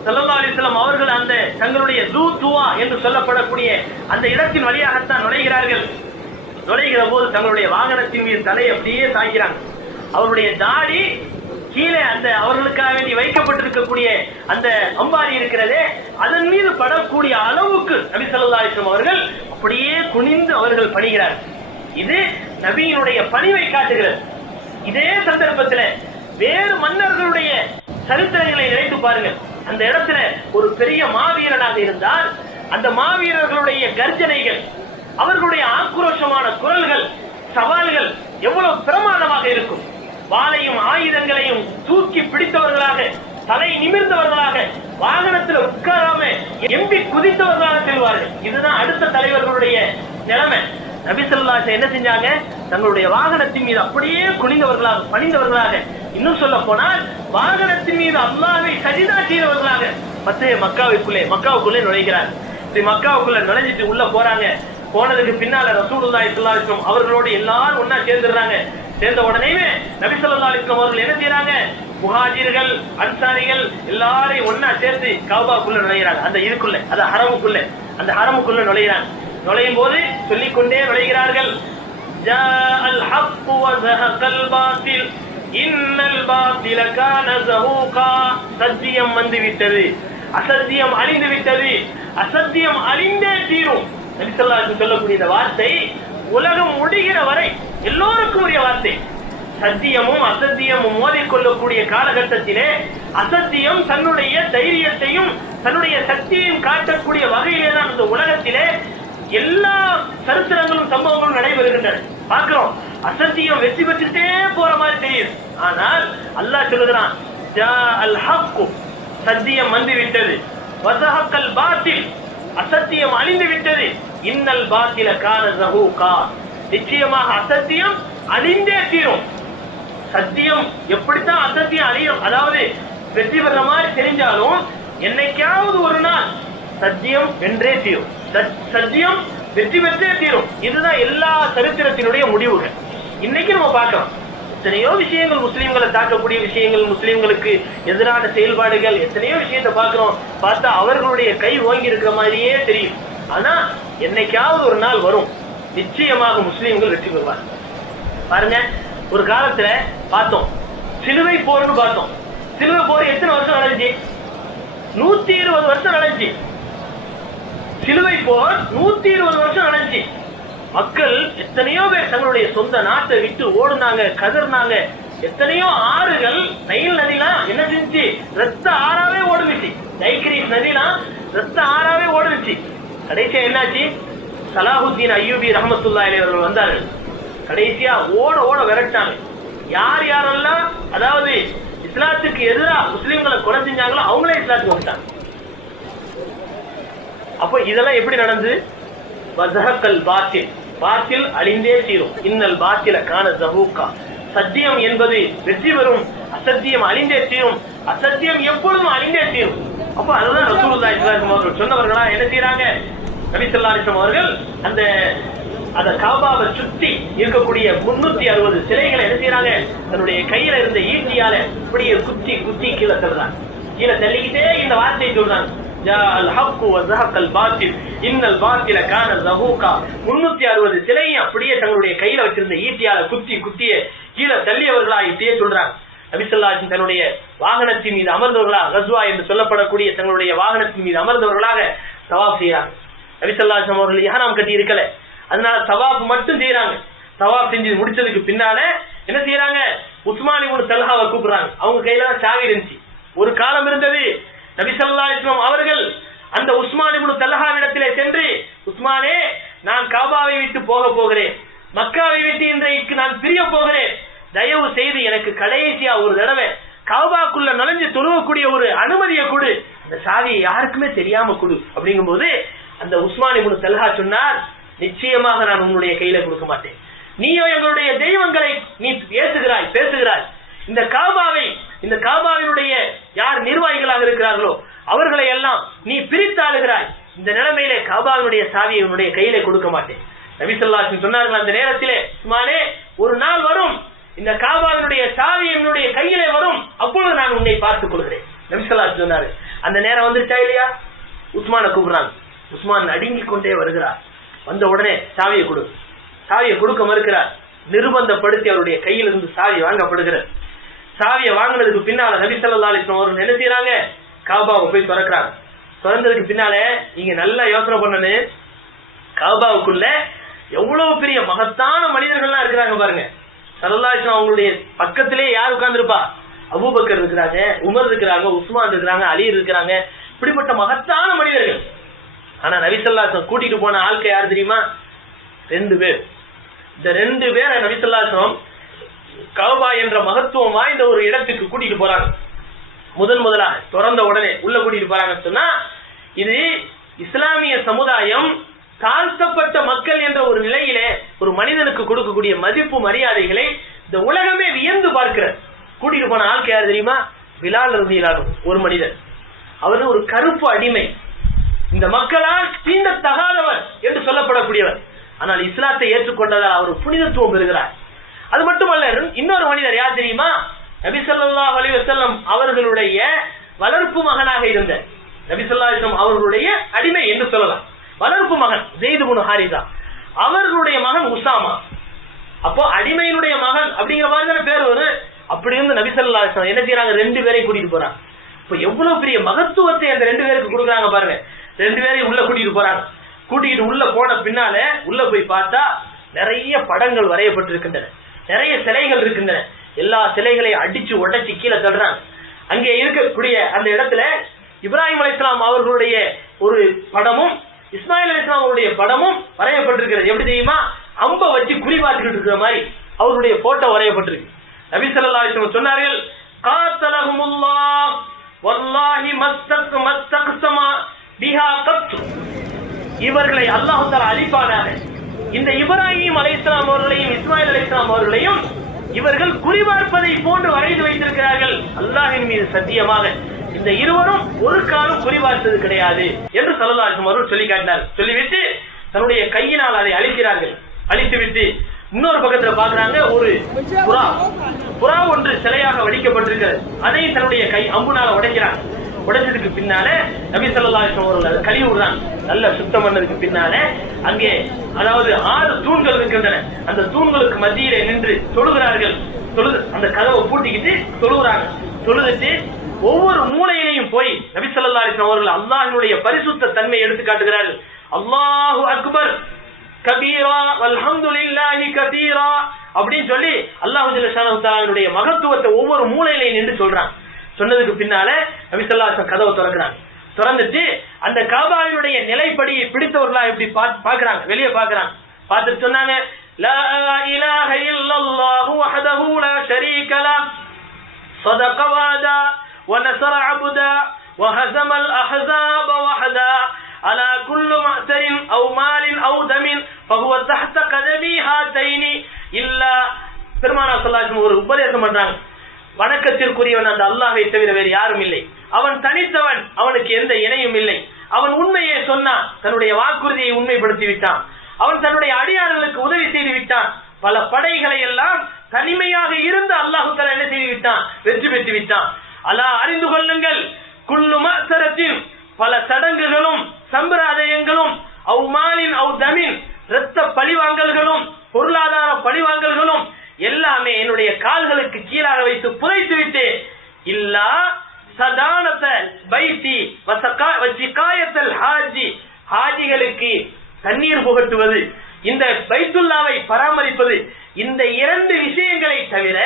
ஸல்லல்லாஹு அலைஹி வஸல்லம் அவர்கள் அந்த தங்களுடைய து துவா என்று சொல்லப்படக்கூடிய அந்த இடத்தின் வழியாகத்தான் நுழைகிறார்கள். நுழைகிற போது தங்களுடைய வாகனத்தின் மீது தலை அப்படியே சாய்கிறாங்க. அவருடைய தாடி கீழே அந்த அவர்களுக்காக வேண்டி வைக்கப்பட்டிருக்கக்கூடிய அந்த அம்பாரி இருக்கிறதே அதன் மீது படக்கூடிய அளவுக்கு நபி ஸல்லல்லாஹு அலைஹி வஸல்லம் அவர்கள் அப்படியே குனிந்து அவர்கள் பணிகிறார்கள். இது நபியினுடைய பணிவை காட்டுகிறது. இதே சந்தர்ப்பத்தில் வேறு மன்னர்களுடைய சரித்திரங்களை நினைத்து பாருங்கள். அந்த இடத்துல ஒரு பெரிய மாவீரனாக இருந்தால் அந்த மாவீரர்களுடைய கர்ஜனைகள், அவர்களுடைய ஆக்ரோஷமான குரல்கள், சவால்கள் எவ்வளவு பிரமாண்டமாக இருக்கும். வாளையும் ஆயுதங்களையும் தூக்கி பிடித்தவர்களாக, தலை நிமிர்ந்தவர்களாக, வாகனத்தில் உட்காராம எம்பி குதித்தவர்களாக செல்வார்கள். இதுதான் அடுத்த தலைவர்களுடைய நிலைமை. நபி ஸல்லல்லாஹு அலைஹி வஸல்லம் என்ன செஞ்சாங்க? தங்களுடைய வாகனத்தின் மீது அப்படியே குனிந்தவர்களாக, பணிந்தவர்களாக, இன்னும் சொல்ல போனால் வாகனத்தின் மீது அல்லாஹ்வை சஜிதா செய்தவர்களாக மக்காவுக்குள்ளே நுழைகிறார். மக்காவுக்குள்ள நுழைஞ்சிட்டு உள்ள போறாங்க. போனதுக்கு பின்னால ரசூலுல்லாஹி ஸல்லல்லாஹு அலைஹி வஸல்லம் அவர்களோடு எல்லாரும் ஒன்னா சேர்ந்துடுறாங்க. சேர்ந்த உடனே நபி ஸல்லல்லாஹு அலைஹி வஸல்லம் அவர்கள் என்ன செய்யறாங்க? முஹாஜிர்கள், அன்சாரிகள் எல்லாரையும் ஒன்னா சேர்த்து கஅபாக்குள்ள நுழைகிறாங்க. அந்த இதுக்குள்ள, அது ஹரமுக்குள்ள, அந்த ஹரமுக்குள்ள நுழைகிறாங்க. நுழையும் போது சொல்லிக்கொண்டே நுழைகிறார்கள். ஜாஅல் ஹக்கு வ ஸஹகல் பாத்தில் இன்னல் பாத்தில கான ஸஹூகா. சத்தியம் வந்து விட்டது, அசத்தியம் அழிந்து விட்டது, அசத்தியம் அழிந்தே தீரும். நபி ஸல்லல்லாஹு அலைஹி வஸல்லம் சொல்லக்கூடிய இந்த வார்த்தை உலகம் முடிகிற வரை எல்லோருக்கும் உரிய வார்த்தை. சத்தியமும் அசத்தியமும் மோதிக்கொள்ளக்கூடிய காலகட்டத்திலே அசத்தியம் தன்னுடைய தைரியத்தையும் தன்னுடைய சக்தியையும் காட்டக்கூடிய வகையிலே தான் இந்த உலகத்திலே எல்லா சரித்திரங்களும் சம்பவங்களும் நடைபெறுகின்றன. பார்க்கிறோம், அசத்தியம் வெற்றி பெற்றுட்டே போற மாதிரி தெரியுது. ஆனால் அல்லாஹ் சொல்லுகிறான், ஜாஅல் ஹக்கு, சத்தியம் வந்து விட்டது, வஸஹகல் பாத்தில், அசத்தியம் அழிந்து விட்டது, இன்னல் பாத்தில கான ஸஹூகா, நிச்சயமாக அசத்தியம் அழிந்தே தீரும். சத்தியம் எப்படித்தான் அசத்தியம் அழியும், அதாவது வெற்றி பெற மாதிரி தெரிஞ்சாலும் என்னைக்காவது ஒரு நாள் சத்தியம் வென்றே தீரும், சத்தியம் வெற்றி பெற்றே தீரும். இதுதான் எல்லா சரித்திரத்தினுடைய முடிவுகள். இன்னைக்கு நம்ம பார்க்கலாம், எத்தனையோ விஷயங்கள் முஸ்லீம்களை தாக்கக்கூடிய விஷயங்கள், முஸ்லீம்களுக்கு எதிரான செயல்பாடுகள், எத்தனையோ விஷயத்தை பார்க்கிறோம். பார்த்தா அவர்களுடைய கை ஓங்கி இருக்கிற மாதிரியே தெரியும். ஆனா என்னைக்காவது ஒரு நாள் வரும், நிச்சயமாக முஸ்லீம்கள் வெற்றி பெறுவார். பாருங்க, ஒரு காலத்துல பார்த்தோம் சிலுவை போர்னு பார்த்தோம். சிலுவை போர் எத்தனை வருஷம் நடந்துச்சு? 120 வருஷம் நடந்துச்சு. சிலுவை போர் 120 வருஷம் நடந்துச்சு. மக்கள் எத்தனையோ பேர் தங்களுடைய சொந்த நாட்டை விட்டு ஓடுனாங்க, கதர்னாங்க. எத்தனையோ ஆறுகள், நைல் நதிலாம் என்ன செஞ்சு ரத்த ஆறாவே ஓடுனுச்சு. டைக்ரீஸ் நதிலாம் ரத்த ஆறாவே ஓடுனுச்சு. கடைசியா என்னாச்சு? சலாஹுத்தீன் அய்யூபி ரஹ்மத்துல்லாஹி அலைஹி அவர்கள் வந்தார்கள். கடைசியா ஓட ஓட விரட்டாங்க. யார் யாரெல்லாம் அதாவது இஸ்லாத்துக்கு எதிராக முஸ்லீம்களை கொலை செஞ்சாங்களோ அவங்களே இஸ்லாத்துக்கு வந்துட்டாங்க. அப்போ இதெல்லாம் எப்படி நடந்தது? வஸஹகல் பாத்தில், பாத்தில் அழிந்தே தீரும், இன்னல் பாத்தில கான ஸஹூகா. சத்தியம் என்பது வெற்றி பெறும், அசத்தியம் அழிந்தே தீரும், அசத்தியம் எப்பொழுதும் அழிந்தே தீரும். அப்ப அதுதான் ரசூலுல்லாஹி ஸல்லல்லாஹு அலைஹி வஸல்லம் அவர்கள் சொன்னவர்களா என்ன செய்யறாங்க? நபி ஸல்லல்லாஹு அலைஹி வஸல்லம் அவர்கள் அந்த காபாவை சுத்தி இருக்கக்கூடிய 360 சிலைகளை என்ன செய்யறாங்க? தன்னுடைய கையில இருந்த ஈட்டியால அப்படியே குத்தி குத்தி கீழே தள்ளுறாங்க. கீழே தள்ளிக்கிட்டே இந்த வார்த்தையை சொல்றாங்க, ஜாஅல் ஹக்கு வ ஸஹகல் பாத்தில் இன்னல் பாத்தில கான ஸஹூகா. 360 சிலையை அப்படியே தங்களுடைய கையில வச்சிருந்த ஈட்டியால குத்தி குத்திய கீழே தள்ளியவர்களா இப்படியே சொல்றாங்க. நபி ஸல்லல்லாஹு அலைஹி வஸல்லம் தன்னுடைய வாகனத்தின் மீது அமர்ந்தவர்களாக, கஸ்வா என்று சொல்லப்படக்கூடிய தங்களுடைய வாகனத்தின் மீது அமர்ந்தவர்களாக தவாப் செய்யறாங்க. நபி ஸல்லல்லாஹு அலைஹி வஸல்லம் அவர்கள் இஹ்ராம் கட்டி இருக்கல, அதனால தவாப் மட்டும் செய்யறாங்க. தவாப் செஞ்சு முடிச்சதுக்கு பின்னால என்ன செய்யறாங்க? உஸ்மான் இப்னு தல்ஹாவை கூப்பிடுறாங்க. அவங்க கையில சாவி இருந்துச்சு. ஒரு காலம் இருந்தது, நபி ஸல்லல்லாஹு அலைஹி வஸல்லம் அவர்கள் அந்த உஸ்மான் இப்னு தல்ஹாவிடத்திலே சென்று, உஸ்மானே நான் காபாவை விட்டு போக போகிறேன், மக்காவை விட்டு இன்றைக்கு நான் பிரிய போகிறேன், தயவு செய்து எனக்கு கடைசியா ஒரு தடவை காபாக்குள்ள நுழைஞ்சு தொழுவக்கூடிய ஒரு அனுமதியை கொடு, அந்த சாவியை யாருக்குமே தெரியாம கொடு அப்படிங்கும் போது அந்த உஸ்மான் இப்னு தல்ஹா சொன்னார், நிச்சயமாக நான் உன்னுடைய கையில கொடுக்க மாட்டேன். நீயோ எங்களுடைய தெய்வங்களை நீ ஏசுகிறாய், பேசுகிறாய். இந்த காபாவினுடைய யார் நிர்வாகிகளாக இருக்கிறார்களோ அவர்களை எல்லாம் நீ பிரித்தாளுகிறாய். இந்த நிலைமையிலே காபாவினுடைய சாவியை உன்னுடைய கையிலே கொடுக்க மாட்டேன். நபி ஸல்லல்லாஹு அலைஹி வஸல்லம் சொன்னார்கள், அந்த நேரத்திலே உஸ்மானே, ஒரு நாள் வரும், இந்த காபாவினுடைய சாவி என்னுடைய கையிலே வரும், அப்பொழுது நான் உன்னை பார்த்துக் கொள்கிறேன். நபி ஸல்லல்லாஹு அலைஹி வஸல்லம் சொன்னாரு. அந்த நேரம் வந்துட்டா இல்லையா? உஸ்மான கூப்பிடுறாங்க. உஸ்மான் நடுங்கிக் கொண்டே வருகிறார். வந்த உடனே சாவியை கொடு, சாவியை கொடுக்க மறுக்கிறார். நிர்பந்தப்படுத்தி அவருடைய கையிலிருந்து சாவி வாங்கப்படுகிறது. சாவியை வாங்கினதுக்கு பின்னால நபி ஸல்லல்லாஹு அலைஹி வஸல்லம் அவர்கள் என்ன செய்யறாங்க? காபாவை போய் திறக்கிறாங்க. திறந்ததுக்கு பின்னால நீங்க நல்லா யோசனை பண்ணனு, காபாவுக்குள்ள எவ்வளவு பெரிய மகத்தான மனிதர்கள்லாம் இருக்கிறாங்க பாருங்க. ஸல்லல்லாஹு அலைஹி வஸல்லம் அவங்களுடைய பக்கத்திலே யார் உட்கார்ந்துருப்பா? அபூபக்கர் இருக்கிறாங்க, உமர் இருக்கிறாங்க, உஸ்மான் இருக்கிறாங்க, அலி இருக்கிறாங்க. இப்படிப்பட்ட மகத்தான மனிதர்கள். ஆனா நபி ஸல்லல்லாஹு அலைஹி வஸல்லம் கூட்டிட்டு போன ஆட்கள் யார் தெரியுமா? 2 பேர். இந்த 2 பேரை நபி ஸல்லல்லாஹு அலைஹி வஸல்லம் கஅபா என்ற மகத்துவம் வாய்ந்த ஒரு இடத்துக்கு கூட்டிட்டு போறாங்க. முதலாக திறந்த உடனே உள்ள கூட்டிட்டு போறாங்கன்னு சொன்னா, இது இஸ்லாமிய சமுதாயம் தாழ்த்தப்பட்ட மக்கள் என்ற ஒரு நிலையிலே ஒரு மனிதனுக்கு கொடுக்கக்கூடிய மதிப்பு மரியாதைகளை இந்த உலகமே வியந்து பார்க்கிற கூட்டிட்டு போன ஆள் யார் தெரியுமா? பிலால் ரலியல்லாஹு அன்ஹு. ஒரு மனிதர், அவர் ஒரு கருப்பு அடிமை, இந்த மக்களால் தீண்டத்தகாதவர் என்று சொல்லப்படக்கூடியவர். ஆனால் இஸ்லாத்தை ஏற்றுக்கொண்டதால் அவர் புனிதத்துவம் பெறுகிறார். அது மட்டுமல்ல, இன்னொரு மனிதர் யார் தெரியுமா? நபி ஸல்லல்லாஹு அலைஹி வஸல்லம் அவர்களுடைய வளர்ப்பு மகனாக இருந்த, நபி ஸல்லல்லாஹு அலைஹி வஸல்லம் அவர்களுடைய அடிமை என்று சொல்லலாம், வளர்ப்பு மகன் ஸெய்த் இப்னு ஹாரிஸா, அவர்களுடைய மகன் உஸாமா. அப்போ அடிமையினுடைய மகன் அப்படிங்கிற மாதிரி தான பேர் வரும். அப்படி இருந்து நபி ஸல்லல்லாஹு அலைஹி வஸல்லம் என்ன செய்யறாங்க? 2 பேரையும் கூட்டிட்டு போறாங்க. இப்போ எவ்வளவு பெரிய மகத்துவத்தை அந்த 2 பேருக்கு கொடுக்குறாங்க பாருங்க. 2 பேரையும் உள்ள கூட்டிட்டு போறாங்க. கூட்டிட்டு உள்ள போன பின்னால உள்ள போய் பார்த்தா நிறைய படங்கள் வரையப்பட்டிருக்கின்றன, நிறைய சிலைகள் இருக்கின்றன. எல்லா சிலைகளையும் அடிச்சு உடைச்சு கீழே தள்ளுறாங்க. அங்கே இருக்கக்கூடிய அந்த இடத்துல இப்ராஹிம் அலைஹிஸ்ஸலாம் அவர்களுடைய ஒரு படமும் இஸ்மாயில் அலைஹிஸ்ஸலாம் அவருடைய படமும் வரையப்பட்டிருக்கிறது. எப்படி தெரியுமா? அம்ப வச்சு குறி பார்த்துக்கிட்டு இருக்கிற மாதிரி அவருடைய போட்டோ வரையப்பட்டிருக்கு. நபி ஸல்லல்லாஹு அலைஹி வஸல்லம் சொன்னார்கள், காத்தலஹுமுல்லாஹ் வல்லாஹி மஸ்தக்ஸமா பிஹா கத். இவர்களை அல்லாஹ் தஆலா அழிப்பானாக. இந்த இப்ராஹிம் அலைஹிஸ்ஸலாம் அவர்களையும் இஸ்மாயில் அலைஹிஸ்ஸலாம் அவர்களையும் இவர்கள் குறிபார்ப்பதை போன்று வரைந்து வைத்திருக்கிறார்கள். அல்லாஹ்வின் மீது சத்தியமாக இந்த இருவரும் ஒரு காலம் குறிபார்த்தது கிடையாது என்று ஸல்லல்லாஹு அலைஹி வஸல்லம் அவர்கள் சொல்லி காட்டினார். சொல்லிவிட்டு தன்னுடைய கையினால் அதை அழிக்கிறார்கள். அழித்துவிட்டு இன்னொரு பக்கத்துல பாக்குறாங்க, ஒரு புறா ஒன்று சிலையாக வடிக்கப்பட்டிருக்கிறது. அதை தன்னுடைய கை அம்புனால உடைக்கிறாங்க. உடைச்சதுக்கு பின்னால நபி ஸல்லல்லாஹு அலைஹி வஸல்லம் அவர்கள் கழுவி விடுறாங்க. நல்ல சுத்தம் பண்ணதுக்கு பின்னால அங்கே அதாவது 6 தூண்கள் இருக்கின்றன. அந்த தூண்களுக்கு மத்தியிலே நின்று தொழுகிறார்கள். அந்த கதவை பூட்டிக்கிட்டு தொழுகிறாங்க. தொழுதுட்டு ஒவ்வொரு மூலையிலையும் போய் நபி ஸல்லல்லாஹு அலைஹி வஸல்லம் அவர்கள் அல்லாஹ்வினுடைய பரிசுத்த தன்மையை எடுத்து காட்டுகிறார்கள். அல்லாஹு அக்பர் கபீரா வல்ஹம்துலில்லாஹி கதீரா அப்படின்னு சொல்லி அல்லாஹ் ஜல்லஷானஹு தஆலாவுடைய மகத்துவத்தை ஒவ்வொரு மூலையிலையும் நின்று சொல்றாங்க. சொன்னதுக்கு பின்னால நபி ஸல்லல்லாஹு அலைஹி வஸல்லம் கதவை திறக்கிறாங்க. திறந்துட்டு அந்த காபாவினுடைய நிலைப்படி பிடித்தவர்களா எப்படி பாக்குறாங்க, வெளியே பாக்குறாங்க. பார்த்துட்டு சொன்னாங்க, லா இலாஹ இல்லல்லாஹு வஹ்தஹு லா ஷரீக லஹ் ஸதக வஅதா வநஸர அப்தா வஹஸமல் அஹ்ஸாப வஹதா அலா குல்லு மஅஸரின் அவ் மாலின் அவ் தமின் ஃபஹுவ தஹ்த கதமி ஹாதைனி இல்லா. பெருமானார் ஸல்லல்லாஹு அலைஹி வஸல்லம் ஒரு உபதேசம் பண்றாங்க. வணக்கத்திற்குரியவன் அந்த அல்லாஹ்வை தவிர வேறு யாரும் இல்லை. அவன் தனித்தவன், அவனுக்கு எந்த இணையும் இல்லை. அவன் உண்மையை சொன்னான், தன்னுடைய வாக்குறுதியை உண்மைப்படுத்தி விட்டான். அவன் தன்னுடைய அடியார்களுக்கு உதவி செய்து விட்டான். பல படைகளை எல்லாம் தனிமையாக இருந்து அல்லாஹ் தஆலா என்ன செய்து விட்டான்? வெற்றி பெற்று விட்டான். அலா அறிந்து கொள்ளுங்கள், குல்லு மஅஸரத்தின் பல சடங்குகளும் சம்பிரதாயங்களும் அவ் மாலின் அவ் தமின் இரத்த பழிவாங்கல்களும் பொருளாதார பழிவாங்கல்களும் எல்லாமே என்னுடைய கால்களுக்கு கீழாக வைத்து புதைத்து விட்டேன். இல்லா சதானத பைத்தி வசிகாயத்தல் ஹாஜி, ஹாஜிகளுக்கு தண்ணீர் புகட்டுவது, இந்த பைத்துல்லாவை பராமரிப்பது, இந்த 2 விஷயங்களை தவிர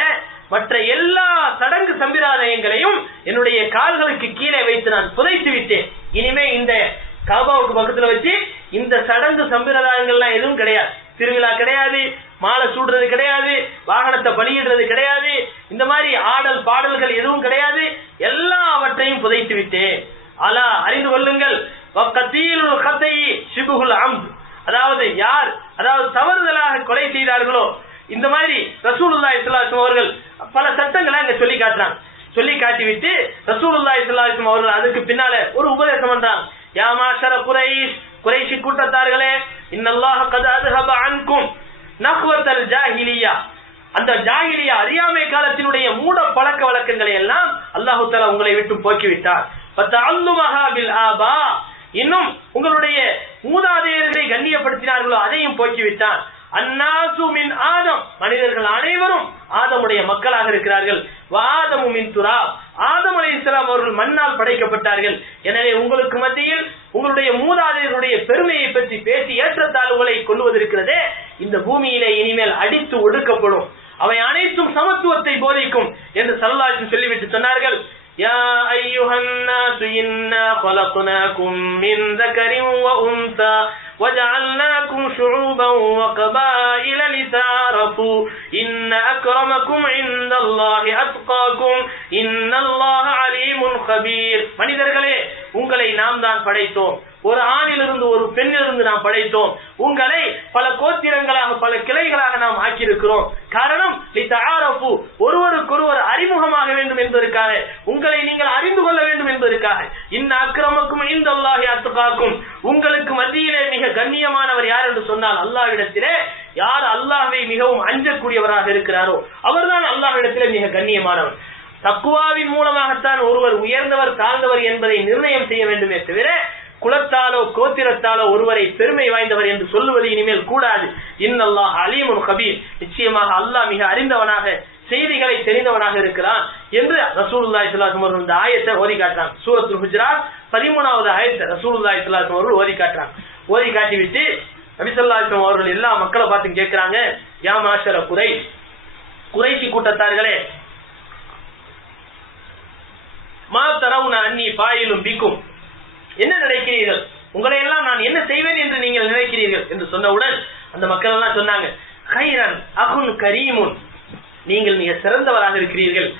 மற்ற எல்லா சடங்கு சம்பிரதாயங்களையும் என்னுடைய கால்களுக்கு கீழே வைத்து நான் புதைத்து விட்டேன். இனிமே இந்த காபாவுக்கு பக்கத்துல வச்சு இந்த சடங்கு சம்பிரதாயங்கள்லாம் எதுவும் கிடையாது. திருவிழா கிடையாது, மாலை சூடுறது கிடையாது, வாகனத்தை பலியிடுறது கிடையாது, இந்த மாதிரி ஆடல் பாடல்கள் எதுவும் கிடையாது. எல்லாவற்றையும் புதைத்து விட்டேன். அலா அறிந்து கொள்ளுங்கள், அதாவது யார் தவறுதலாக கொலை செய்தார்களோ, இந்த மாதிரி ரசூலுல்லாஹி ஸல்லல்லாஹு அலைஹி வஸல்லம் அவர்கள் பல சட்டங்களை அங்க சொல்லி காட்டுறாங்க. சொல்லி காட்டிவிட்டு ரசூலுல்லாஹி ஸல்லல்லாஹு அலைஹி வஸல்லம் அவர்கள் அதுக்கு பின்னால ஒரு உபதேசம் பண்றாங்க. யா மாஷர குரைஷ், குரைஷி கூட்டத்தார்களே, இன்னல்லாஹ கத் அத்ஹப அன்கும் நஹ்வத்தல் ஜாஹிலியா, அந்த ஜாஹிலியா அறியாமை காலத்தினுடைய மூட பழக்க வழக்கங்களை எல்லாம் அல்லாஹ் தஆலா உங்களை விட்டு போக்கிவிட்டார். ஃபதஅல்லுமஹா பில் ஆபா, இன்னும் உங்களுடைய மூதாதையர்களை கண்ணியப்படுத்தினார்களோ அதையும் போக்கிவிட்டார். அன்னாசு மின் ஆதம், மனிதர்கள் அனைவரும் ஆதமுடைய மக்களாக இருக்கிறார்கள். வாதமு மின் துராப், ஆதம் அலைஹிஸ்ஸலாம் அவர்கள் மண்ணால் படைக்கப்பட்டார்கள். எனவே உங்களுக்கு மத்தியில் உங்களுடைய மூதாதையர்களுடைய பெருமையை பற்றி பேசி ஏற்றத்தாழ்வுகளை கொள்வதற்கிறதே இந்த பூமியிலே இனிமேல் அடித்து ஒடுக்கப்படும். அவை அனைத்தும் சமத்துவத்தை போதிக்கும் என்று ஸல்லல்லாஹு அலைஹி வஸல்லம் சொல்லிவிட்டு சொன்னார்கள். யா அய்யுஹன் நாஸ் இன்னா خلقناكم من ذكر وأنثى وجعلناكم شعوبا وقبائل لتعارفوا إن أكرمكم عند الله أتقاكم إن الله عليم خبير. மனிதர்களே, உங்களை நாம் தான் படைத்தோம். ஒரு ஆணிலிருந்து ஒரு பெண்ணிலிருந்து நாம் படைத்தோம். உங்களை பல கோத்திரங்களாக பல கிளைகளாக நாம் ஆக்கியிருக்கிறோம். காரணம் லிதஆரஃபு, ஒருவருக்கொருவர் அறிமுகமாக வேண்டும் என்பதற்காக, உங்களை நீங்கள் அறிந்து கொள்ள வேண்டும் என்பதற்காக. இன்ன அக்ரமக்கும் இன்தல்லாஹி அத்காக்கும், உங்களுக்கு மத்தியிலே மிக கண்ணியமானவர் யார் என்று சொன்னால் அல்லாஹ்விடத்திலே யார் அல்லாஹ்வை மிகவும் அஞ்சக்கூடியவராக இருக்கிறாரோ அவர்தான் அல்லாஹ்விடத்திலே மிக கண்ணியமானவர். தக்வாவின் மூலமாகத்தான் ஒருவர் உயர்ந்தவர் தாழ்ந்தவர் என்பதை நிர்ணயம் செய்ய வேண்டுமே தவிர குலத்தாலோ கோத்திரத்தாலோ ஒருவரை பெருமை வாய்ந்தவர் என்று சொல்லுவது இனிமேல் கூடாது. இன்னல்லாஹ் அலீமுன் கபீர், நிச்சயமாக அல்லாஹ் மிக அறிந்தவனாக செய்திகளை தெரிந்தவனாக இருக்கிறான் என்று ரசூலுல்லாஹி ஸல்லல்லாஹு அலைஹி வஸல்லம் இந்த ஆயத்தை ஓதி காட்டுறாங்க. சூரத்துல் ஹுஜராத் 13வது ஆயத்தை ரசூலுல்லாஹி ஸல்லல்லாஹு அலைஹி வஸல்லம் அவர்கள் ஓதி காட்டுறாங்க. ஓதி காட்டிவிட்டு நபி ஸல்லல்லாஹு அலைஹி வஸல்லம் அவர்கள் எல்லா மக்களை பார்த்து கேட்கிறாங்க, யா மாஷர குரைஷ், குரைஷி கூட்டத்தார்களே, மா தரவுன அன்னி பாயிலும் பிக்கும், என்ன நினைக்கிறீர்கள், உங்களை எல்லாம் நான் என்ன செய்வேன் என்று நீங்கள் நினைக்கிறீர்கள் என்று சொன்னவுடன் அந்த மக்கள் எல்லாம் சொன்னாங்க, கைரன் அகுன் கரீமுன், நீங்கள் மிக சிறந்தவராக இருக்கிறீர்கள்,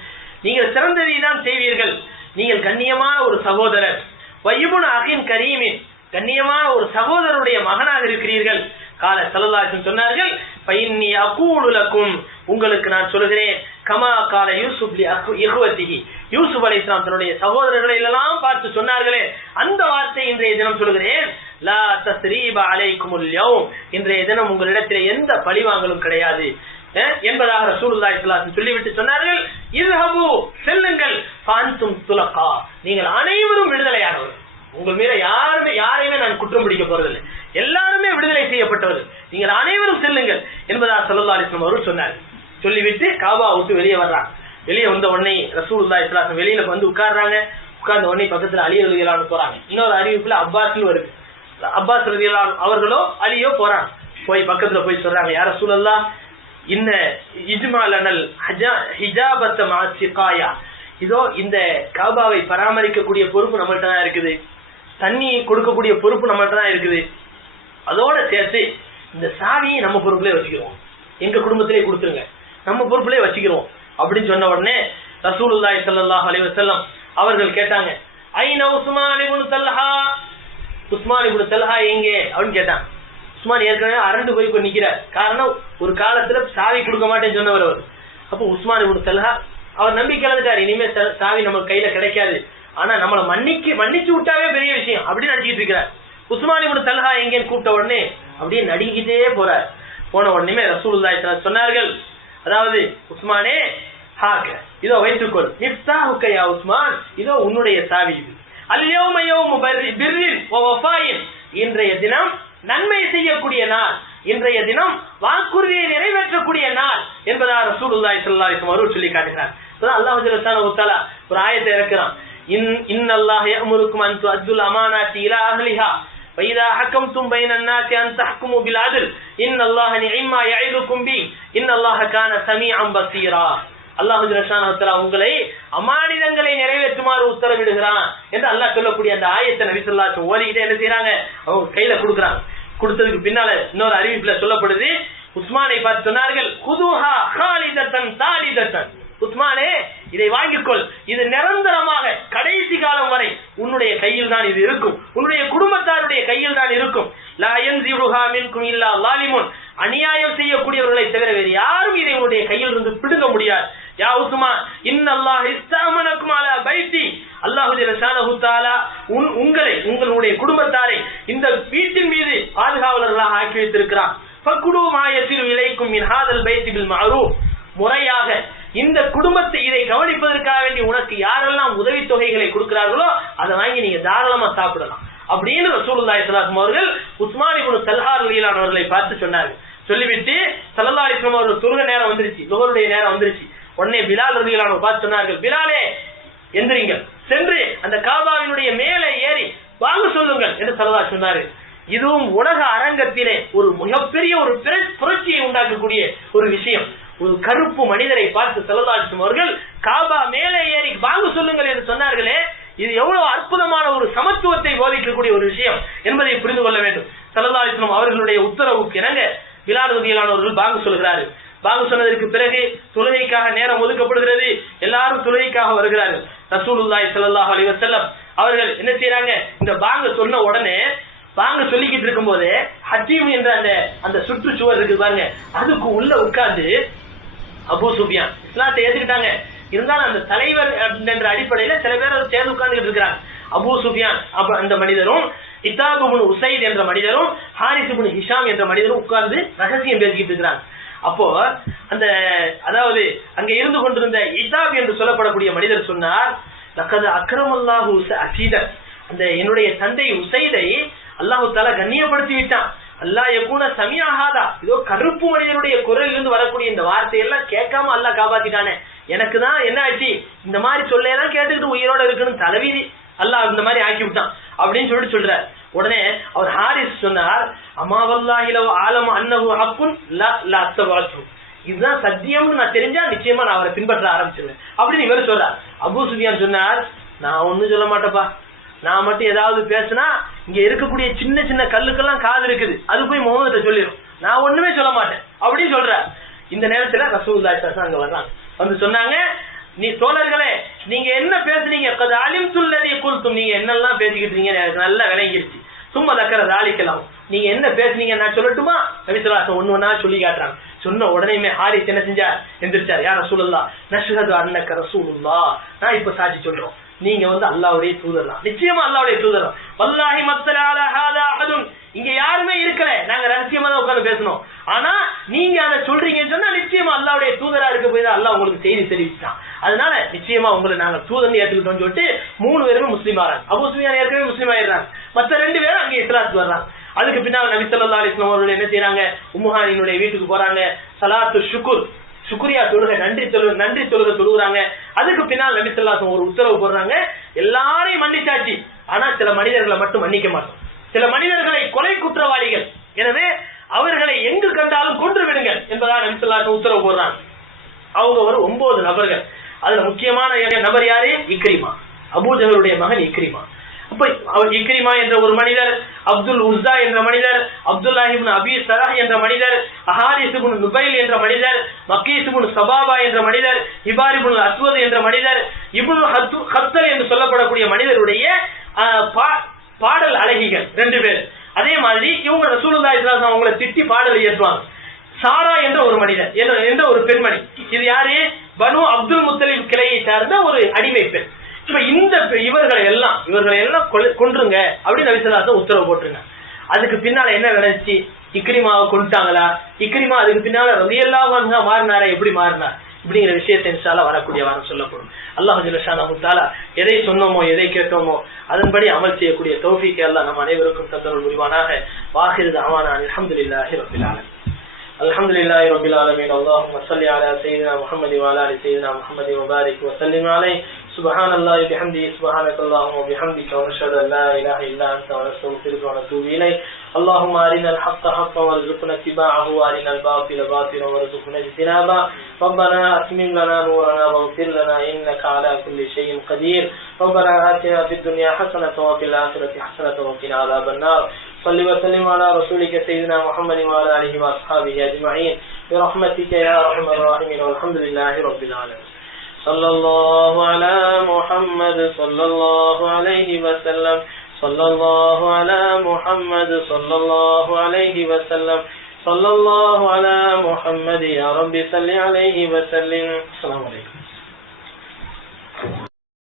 நீங்கள் சிறந்ததை தான் செய்வீர்கள், நீங்கள் கண்ணியமான ஒரு சகோதரர், வயுபுன் அகின் கரீமின், கண்ணியமான ஒரு சகோதரருடைய மகனாக இருக்கிறீர்கள். கால ஸல்லல்லாஹு அலைஹி வஸல்லம் சொன்னார்கள், ஃபைன்னி அகூலு லக்கும், உங்களுக்கு நான் சொல்கிறேன், கமா கால யூசுப் லி இஹ்வதிஹி, யூசுப் அலைஹிஸ்ஸலாம் தன்னுடைய சகோதரர்களை எல்லாம் பார்த்து சொன்னார்களே அந்த வார்த்தை இன்றைய தினம் சொல்கிறேன். லா தஸ்ரீப அலைக்குமுல் யௌம், இன்றைய தினம் உங்களிடத்திலே எந்த பழிவாங்கலும் கிடையாது என்பதாக ரசூலுல்லாஹி ஸல்லல்லாஹு அலைஹி வஸல்லம் சொல்லிவிட்டு சொன்னார்கள், இஸ்ஹபு, செல்லுங்கள், ஃபஅன்தும் துலகா, நீங்கள் அனைவரும் விடுதலையானவர்கள், உங்கள் மீது யாரையுமே நான் குற்றம் பிடிக்க போறதில்லை, எல்லாருமே விடுதலை செய்யப்பட்டவர்கள், நீங்கள் அனைவரும் செல்லுங்கள் என்பதாக ஸல்லல்லாஹு அலைஹி வஸல்லம் அவர்கள் சொன்னார்கள். சொல்லிவிட்டு காபா விட்டு வெளியே வர்றாங்க. வெளியே வந்த உடனே ரசூலுல்லாஹி ஸல்லல்லாஹு அலைஹி வஸல்லம் வெளியில வந்து உட்கார்றாங்க. உட்கார்ந்த உடனே பக்கத்துல அலி ரலியல்லாஹு அன்ஹு போறாங்க. இன்னொரு அறிவிப்புல அப்பாஸ்னு வருது, அப்பாஸ் ரலியல்லாஹு அன்ஹு அவர்களோ அலியோ போறாங்க. போய் பக்கத்துல போய் சொல்றாங்க, யா ரசூலல்லாஹ், இன்ன இஜ்மாலனல் ஹிஜாபத்த மாசிகாயா, இதோ இந்த காபாவை பராமரிக்கக்கூடிய பொறுப்பு நம்மள்ட்ட தான் இருக்குது, தண்ணி கொடுக்கக்கூடிய பொறுப்பு நம்மள்ட்ட தான் இருக்குது, அதோட சேர்த்து இந்த சாவியை நம்ம பொறுப்புலேயே வச்சுக்கிறோம், எங்க குடும்பத்திலே கொடுத்துருங்க, நம்ம பொறுப்புலேயே வச்சுக்கிறோம் அப்படின்னு சொன்ன உடனே ரசூலுல்லாஹி ஸல்லல்லாஹு அலைஹி வஸல்லம் அவர்கள் கேட்டாங்க, ஐன உஸ்மான் இப்னு தல்ஹா, உஸ்மான் இப்னு தல்ஹா எங்கே அப்படின்னு கேட்டாங்க. உஸ்மான் ஏற்கனவே அரண்டு போய் நிக்கிறார். காரணம், ஒரு காலத்துல சாவி கொடுக்க மாட்டேன்னு சொன்னவர் அவர். அப்போ உஸ்மான் இப்னு தல்ஹா அவர் நம்பிக்கை இழந்துட்டார், இனிமே சாவி நம்ம கையில கிடைக்காது, ஆனா நம்மளை மன்னிச்சு விட்டாவே பெரிய விஷயம் அப்படின்னு நினைச்சிட்டு இருக்கிறார். உஸ்மான் இப்னு தல்ஹா எங்கேன்னு கூப்பிட்ட உடனே அப்படியே நடுங்கிட்டே போறார். போன உடனே ரசூலுல்லாஹி ஸல்லல்லாஹு அலைஹி வஸல்லம் சொன்னார்கள், அதாவது உஸ்மானே, ஹாக, இதோ வைத்துக்கொள், மிஃப்தாஹுக யா உஸ்மான், இதோ உன்னுடைய சாவி. அல்யௌம யௌமு பிர்ரின் வ வஃபாயின், இன்றைய தினம் நன்மை செய்யக்கூடிய நாள், இன்றைய தினம் வாக்குறுதியை நிறைவேற்றக்கூடிய நாள் என்பதாக ரசூலுல்லாஹி ஸல்லல்லாஹு அலைஹி வஸல்லம் அவர்கள் சொல்லி காட்டுகிறார். அல்லாஹ் ஜல்லல்லாஹு தஆலா ஒரு ஆயத்தை இறக்குறான், இன்னல்லாஹ யஅமுருக்கும் அன் துஅத்துல் அமானாத்தி இலா அஹ்லிஹா فإذا حكمتم بين الناس أن تحكموا بالعدل إن الله نعم ما يعظكم به إن الله كان سميعا بصيرا. அல்லாஹ் சுப்ஹானஹு வ தஆலா உங்களை அமானிதங்களை நிறைவேற்றுமாறு உத்தரவிடுகிறான் என்று அல்லாஹ் சொல்லக்கூடிய அந்த ஆயத்தை நபி ஸல்லல்லாஹு அலைஹி வஸல்லம் ஓதிக்கிட்டே என்ன செய்யறாங்க, அவங்க கையில கொடுக்குறாங்க. கொடுத்ததுக்கு பின்னால இன்னொரு அறிவிப்புல சொல்லப்படுது, உஸ்மானை பார்த்து சொன்னார்கள், குதுஹா காலிதத்தன் தாலிதத்தன், உஸ்மானே இதை வாங்கிக்கொள், இது நிரந்தரமாக கடைசி காலம் வரை உன்னுடைய கையில் தான் இது இருக்கும், உன்னுடைய குடும்பத்தாருடைய கையில் தான் இருக்கும். லா யன்ஸிருஹா மின்கும் இல்லா ஸாலிமுன், அநியாயம் செய்யக்கூடியவர்களை தவிர வேறு யாரும் இதை உன்னுடைய கையில் இருந்து பிடுங்க முடியாது. யா உஸ்மான் இன்னல்லாஹ் இஸ்தஅமனக்கும் அலா பைத்தி, அல்லாஹ் ஜல்லஷானஹு தஆலா உங்களை உங்களுடைய குடும்பத்தாரை இந்த வீட்டின் மீது பாதுகாவலர்களாக ஆக்கி வைத்திருக்கிறான். ஃபக்குலு மா யஸிரு இலைக்கும் மின் ஹாதல் பைத்தி பில் மஅரூஃப், முறையாக இந்த குடும்பத்தை இதை கவனிப்பதற்காக வேண்டி உனக்கு யாரெல்லாம் உதவி தொகைகளை கொடுக்கிறார்களோ அதை வாங்கி நீங்க தாராளமா சாப்பிடலாம் அப்படின்னு ரசூலுல்லாஹி ஸல்லல்லாஹு அலைஹி வஸல்லம் அவர்கள் உஸ்மான் இப்னு தல்ஹா ரலியல்லாஹு அவர்களை பார்த்து சொன்னார்கள். சொல்லிவிட்டு ஸல்லல்லாஹு அலைஹி வஸல்லம் அவர்கள் தொழுகை நேரம் வந்துருச்சு, லுஹருடைய நேரம் வந்துருச்சு. உடனே பிலால் ரலியல்லாஹு அன்ஹு பார்த்து சொன்னார்கள், பிலாலே எந்திரிங்கள், சென்று அந்த காபாவினுடைய மேலே ஏறி வாங்க சொல்லுங்கள் என்று ஸல்லல்லாஹு அலைஹி வஸல்லம் சொன்னார்கள். இதுவும் உலக அரங்கத்திலே ஒரு மிகப்பெரிய ஒரு புரட்சியை உண்டாக்கக்கூடிய ஒரு விஷயம். ஒரு கருப்பு மனிதரை பார்த்து ஸல்லல்லாஹு அலைஹி வஸல்லம் அவர்கள் காபா மேலே ஏறி வாங்க சொல்லுங்கள் என்று சொன்னார்களே, இது எவ்வளவு அற்புதமான ஒரு சமத்துவத்தை போதிக்கக்கூடிய ஒரு விஷயம் என்பதை புரிந்து கொள்ள வேண்டும். ஸல்லல்லாஹு அலைஹி வஸல்லம் அவர்களுடைய உத்தரவுக்கு இணங்க பிலால் ரலியல்லாஹு அவர்கள் வாங்க சொல்கிறார்கள். வாங்க சொன்னதற்கு பிறகு தொழுகைக்காக நேரம் ஒதுக்கப்படுகிறது, எல்லாரும் தொழுகைக்காக வருகிறார்கள். ரசூலுல்லாஹி ஸல்லல்லாஹு அலைஹி வஸல்லம் அவர்கள் என்ன செய்யறாங்க, இந்த வாங்க சொன்ன உடனே வாங்க சொல்லிக்கிட்டு இருக்கும் போது ஹஜீம் என்ற அந்த சுற்றுச்சுவர் இருக்கு பாருங்க, அதுக்கு உள்ள உட்கார்ந்து அபூ சுஃபியான் இஸ்லாத்தை ஏத்துக்கிட்டாங்க. இருந்தாலும் அந்த தலைவர் என்ற அடிப்படையில சில பேர் சேர்ந்து உட்கார்ந்துட்டு இருக்கிறாங்க. அபூ சுஃபியான் அந்த மனிதரும், இத்தாப் இப்னு உஸைத் என்ற மனிதரும், ஹாரிஸ் இப்னு ஹிஷாம் என்ற மனிதரும் உட்கார்ந்து ரகசியம் பேசிக்கிட்டு இருக்கிறாங்க. அப்போ அந்த அதாவது அங்க இருந்து கொண்டிருந்த இத்தாப் என்று சொல்லப்படக்கூடிய மனிதர் சொன்னார், லக்கத் அக்ரமல்லாஹு அசீதன், அந்த என்னுடைய தந்தை உஸைதை அல்லாஹ் தஆலா கண்ணியப்படுத்தி விட்டான். அல்லாஹ் யகுன சமியஹாதா, இதோ கருப்பு மனிதனுடைய குரலில் இருந்து வரக்கூடிய இந்த வார்த்தையெல்லாம் கேட்காம அல்லாஹ் காப்பாத்திட்டானே, எனக்கு தான் என்ன ஆச்சு, இந்த மாதிரி சொல்லேதான் கேட்டுக்கிட்டு உயிரோட இருக்கணும், தலைவிதி அல்லாஹ் இந்த மாதிரி ஆக்கி விட்டான் அப்படின்னு சொல்றார். உடனே அவர் ஹாரிஸ் சொன்னார், அம்மா வல்லாஹி லவ் ஆலம அன்னஹு ஹக்குன் லா அத்தபஅது, இதுதான் சத்தியம்னு நான் தெரிஞ்சா நிச்சயமா நான் அவரை பின்பற்ற ஆரம்பிச்சிருவேன் அப்படின்னு இவர் சொல்றார். அபூ சுஃபியான் சொன்னார், நான் ஒண்ணும் சொல்ல மாட்டேப்பா, நான் மட்டும் ஏதாவது பேசினா இங்க இருக்கக்கூடிய சின்ன சின்ன கல்லுக்கெல்லாம் காது இருக்குது, அது போய் முகமது சொல்லிடும், நான் ஒண்ணுமே சொல்ல மாட்டேன் அப்படின்னு சொல்ற. இந்த நேரத்துல ரசூலுல்லாஹி ஸல்லல்லாஹு அலைஹி வஸல்லம் அங்க வர்றாங்க. வந்து சொன்னாங்க, நீ தோழர்களே நீங்க என்ன பேசுறீங்க, கத் அலிம்துல்லதி குல்தும், நீங்க என்னெல்லாம் பேசிக்கிட்டு இருக்கீங்க எனக்கு நல்லா விளங்கிருச்சு. சும்மா தக்கற தாலிக்கலாம், நீங்க என்ன பேசுனீங்க நான் சொல்லட்டுமா? நபி ஸல்லல்லாஹு அலைஹி வஸல்லம் ஒண்ணு ஒண்ணா சொல்லி காட்டுறாங்க. சொன்ன உடனே ஹாரிஸ் என்ன செஞ்சார், எந்திரிச்சார். யா ரசூலுல்லாஹ் நஷ்ஹது அன்னக ரசூலுல்லாஹ், நான் இப்ப சாட்சி சொல்றோம் நீங்க அல்லாஹ்வுடைய தூதர் தான், நிச்சயமா அல்லாஹ்வுடைய தூதர் தான். வல்லாஹி மத்தல அலா ஹாதா அஹதுன், இங்க யாருமே இருக்கல, நாங்க ரகசியமா தான் உட்கார்ந்து பேசணும், ஆனா நீங்க அதை சொல்றீங்கன்னு சொன்னா நிச்சயமா அல்லாஹ்வுடைய தூதரா இருக்க போய் தான் அல்லாஹ் உங்களுக்கு செய்தி தெரிவிச்சான், அதனால நிச்சயமா உங்களை நாங்க தூதர்னு ஏத்துக்கிட்டோம்னு சொல்லிட்டு 3 பேருமே முஸ்லீம் ஆறாங்க. அபூ சுஃபியான் ஏற்கனவே முஸ்லீம் ஆயிடுறாங்க, மற்ற 2 பேரும் அங்கே இஸ்லாத்துக்கு வர்றாங்க. அதுக்கு பின்னால் நபி ஸல்லல்லாஹு அலைஹி வஸல்லம் அவர்கள் என்ன செய்யறாங்க, உம்முஹானினுடைய வீட்டுக்கு போறாங்க, ஸலாத்து ஷுக்ர் சுக்ரியா தொழுகை, நன்றி தொழுகை தொழுகிறாங்க. அதுக்கு பின்னால் நபி ஸல்லல்லாஹு அலைஹி வஸல்லம் ஒரு உத்தரவு போடுறாங்க, எல்லாரையும் மன்னிச்சாச்சு, ஆனா சில மனிதர்களை மட்டும் மன்னிக்க மாட்டோம், சில மனிதர்களை கொலை குற்றவாளிகள், எனவே அவர்களை எங்கு கண்டாலும் கொன்று விடுங்கள் என்பதாக நபி ஸல்லல்லாஹு அலைஹி வஸல்லம் உத்தரவு போடுறாங்க. அவங்க ஒரு 9 நபர்கள், அதுல முக்கியமான நபர் யாரு, இக்ரிமா, அபூ ஜஹலுடைய மகன் இக்ரிமா. அப்ப அவர் இக்ரிமா என்ற ஒரு மனிதர், அப்துல் உஸ்ஸா என்ற மனிதர், அப்துல்லாஹ் இப்னு அபீ ஸரஹ் என்ற மனிதர், ஹாரிஸ் இப்னு நுபைல் என்ற மனிதர், மக்கீஸ் இப்னு சபாபா என்ற மனிதர், ஹிபார் இப்னு அஸ்வத் என்ற மனிதர், இப்னு ஹத்தல் என்று சொல்லப்படக்கூடிய மனிதருடைய பாடல் அழகிகள் 2 பேர். அதே மாதிரி இவங்க ரசூலுல்லாஹி ஸல்லல்லாஹு அலைஹி வஸல்லம் அவங்களை திட்டி பாடல் இயற்றுவாங்க. சாரா என்ற ஒரு மனிதர் என்ற ஒரு பெண்மணி, இது யாரு, பனு அப்துல் முத்தலிப் கிளையை சார்ந்த ஒரு அடிமை பெண். இப்ப இந்த இவர்களை எல்லாம் கொன்றுங்க அப்படின்னு நபி ஸல்லல்லாஹு அலைஹி வஸல்லம் உத்தரவு போட்டுருங்க. அதுக்கு பின்னால என்ன நடந்துச்சு, இக்ரிமாவை கொண்டுட்டாங்களா, இக்ரிமா அதுக்கு பின்னால ரலியல்லாஹு அன்ஹு மாறினாரா, எப்படி மாறினார் இப்படிங்கிற விஷயத்தை இன்ஷா அல்லாஹ் வரக்கூடிய வாரம் சொல்லப்படும். அல்லாஹ் ஜல்லஷானஹு தஆலா எதை சொன்னோமோ எதை கேட்டோமோ அதன்படி அமல் செய்யக்கூடிய தௌஃபீக்கை அல்லாஹ் நம் அனைவருக்கும் தந்தருள் புரிவானாக. வாஹிரு தஅவானா அல்ஹம்துலில்லாஹி ரப்பில் ஆலமீன். அல்ஹம்துலில்லாஹி ரப்பில் ஆலமீன். அல்லாஹும்ம ஸல்லி அலா ஸய்யிதினா முஹம்மதி வ அலா ஆலி ஸய்யிதினா முஹம்மதி வ பாரிக் வ ஸல்லிம் அலைஹி. சுப்ஹானல்லாஹி வ பிஹம்திஹி சுப்ஹானக்கல்லாஹும்ம வ பிஹம்திக வ நஷ்ஹது அன் லா இலாஹா இல்லா அன்த வ நஸ்தக்ஃபிருக வ நத்தூபு இலைக். اللهم أرنا الحق حقا وارزقنا اتباعه وأرنا الباطل باطلا وارزقنا اجتنابه ربنا أتمم لنا نورنا واغفر لنا إنك على كل شيء قدير ربنا آتنا في الدنيا حسنة وفي الآخرة حسنة وقنا عذاب النار صل وسلم على رسولك سيدنا محمد وعلى آله وأصحابه أجمعين برحمتك يا أرحم الراحمين والحمد لله رب العالمين. صلى الله على محمد صلى الله عليه وسلم صلى الله على محمد صلى الله عليه وسلم صلى الله على محمد يا رب صل عليه وسلم. السلام عليكم.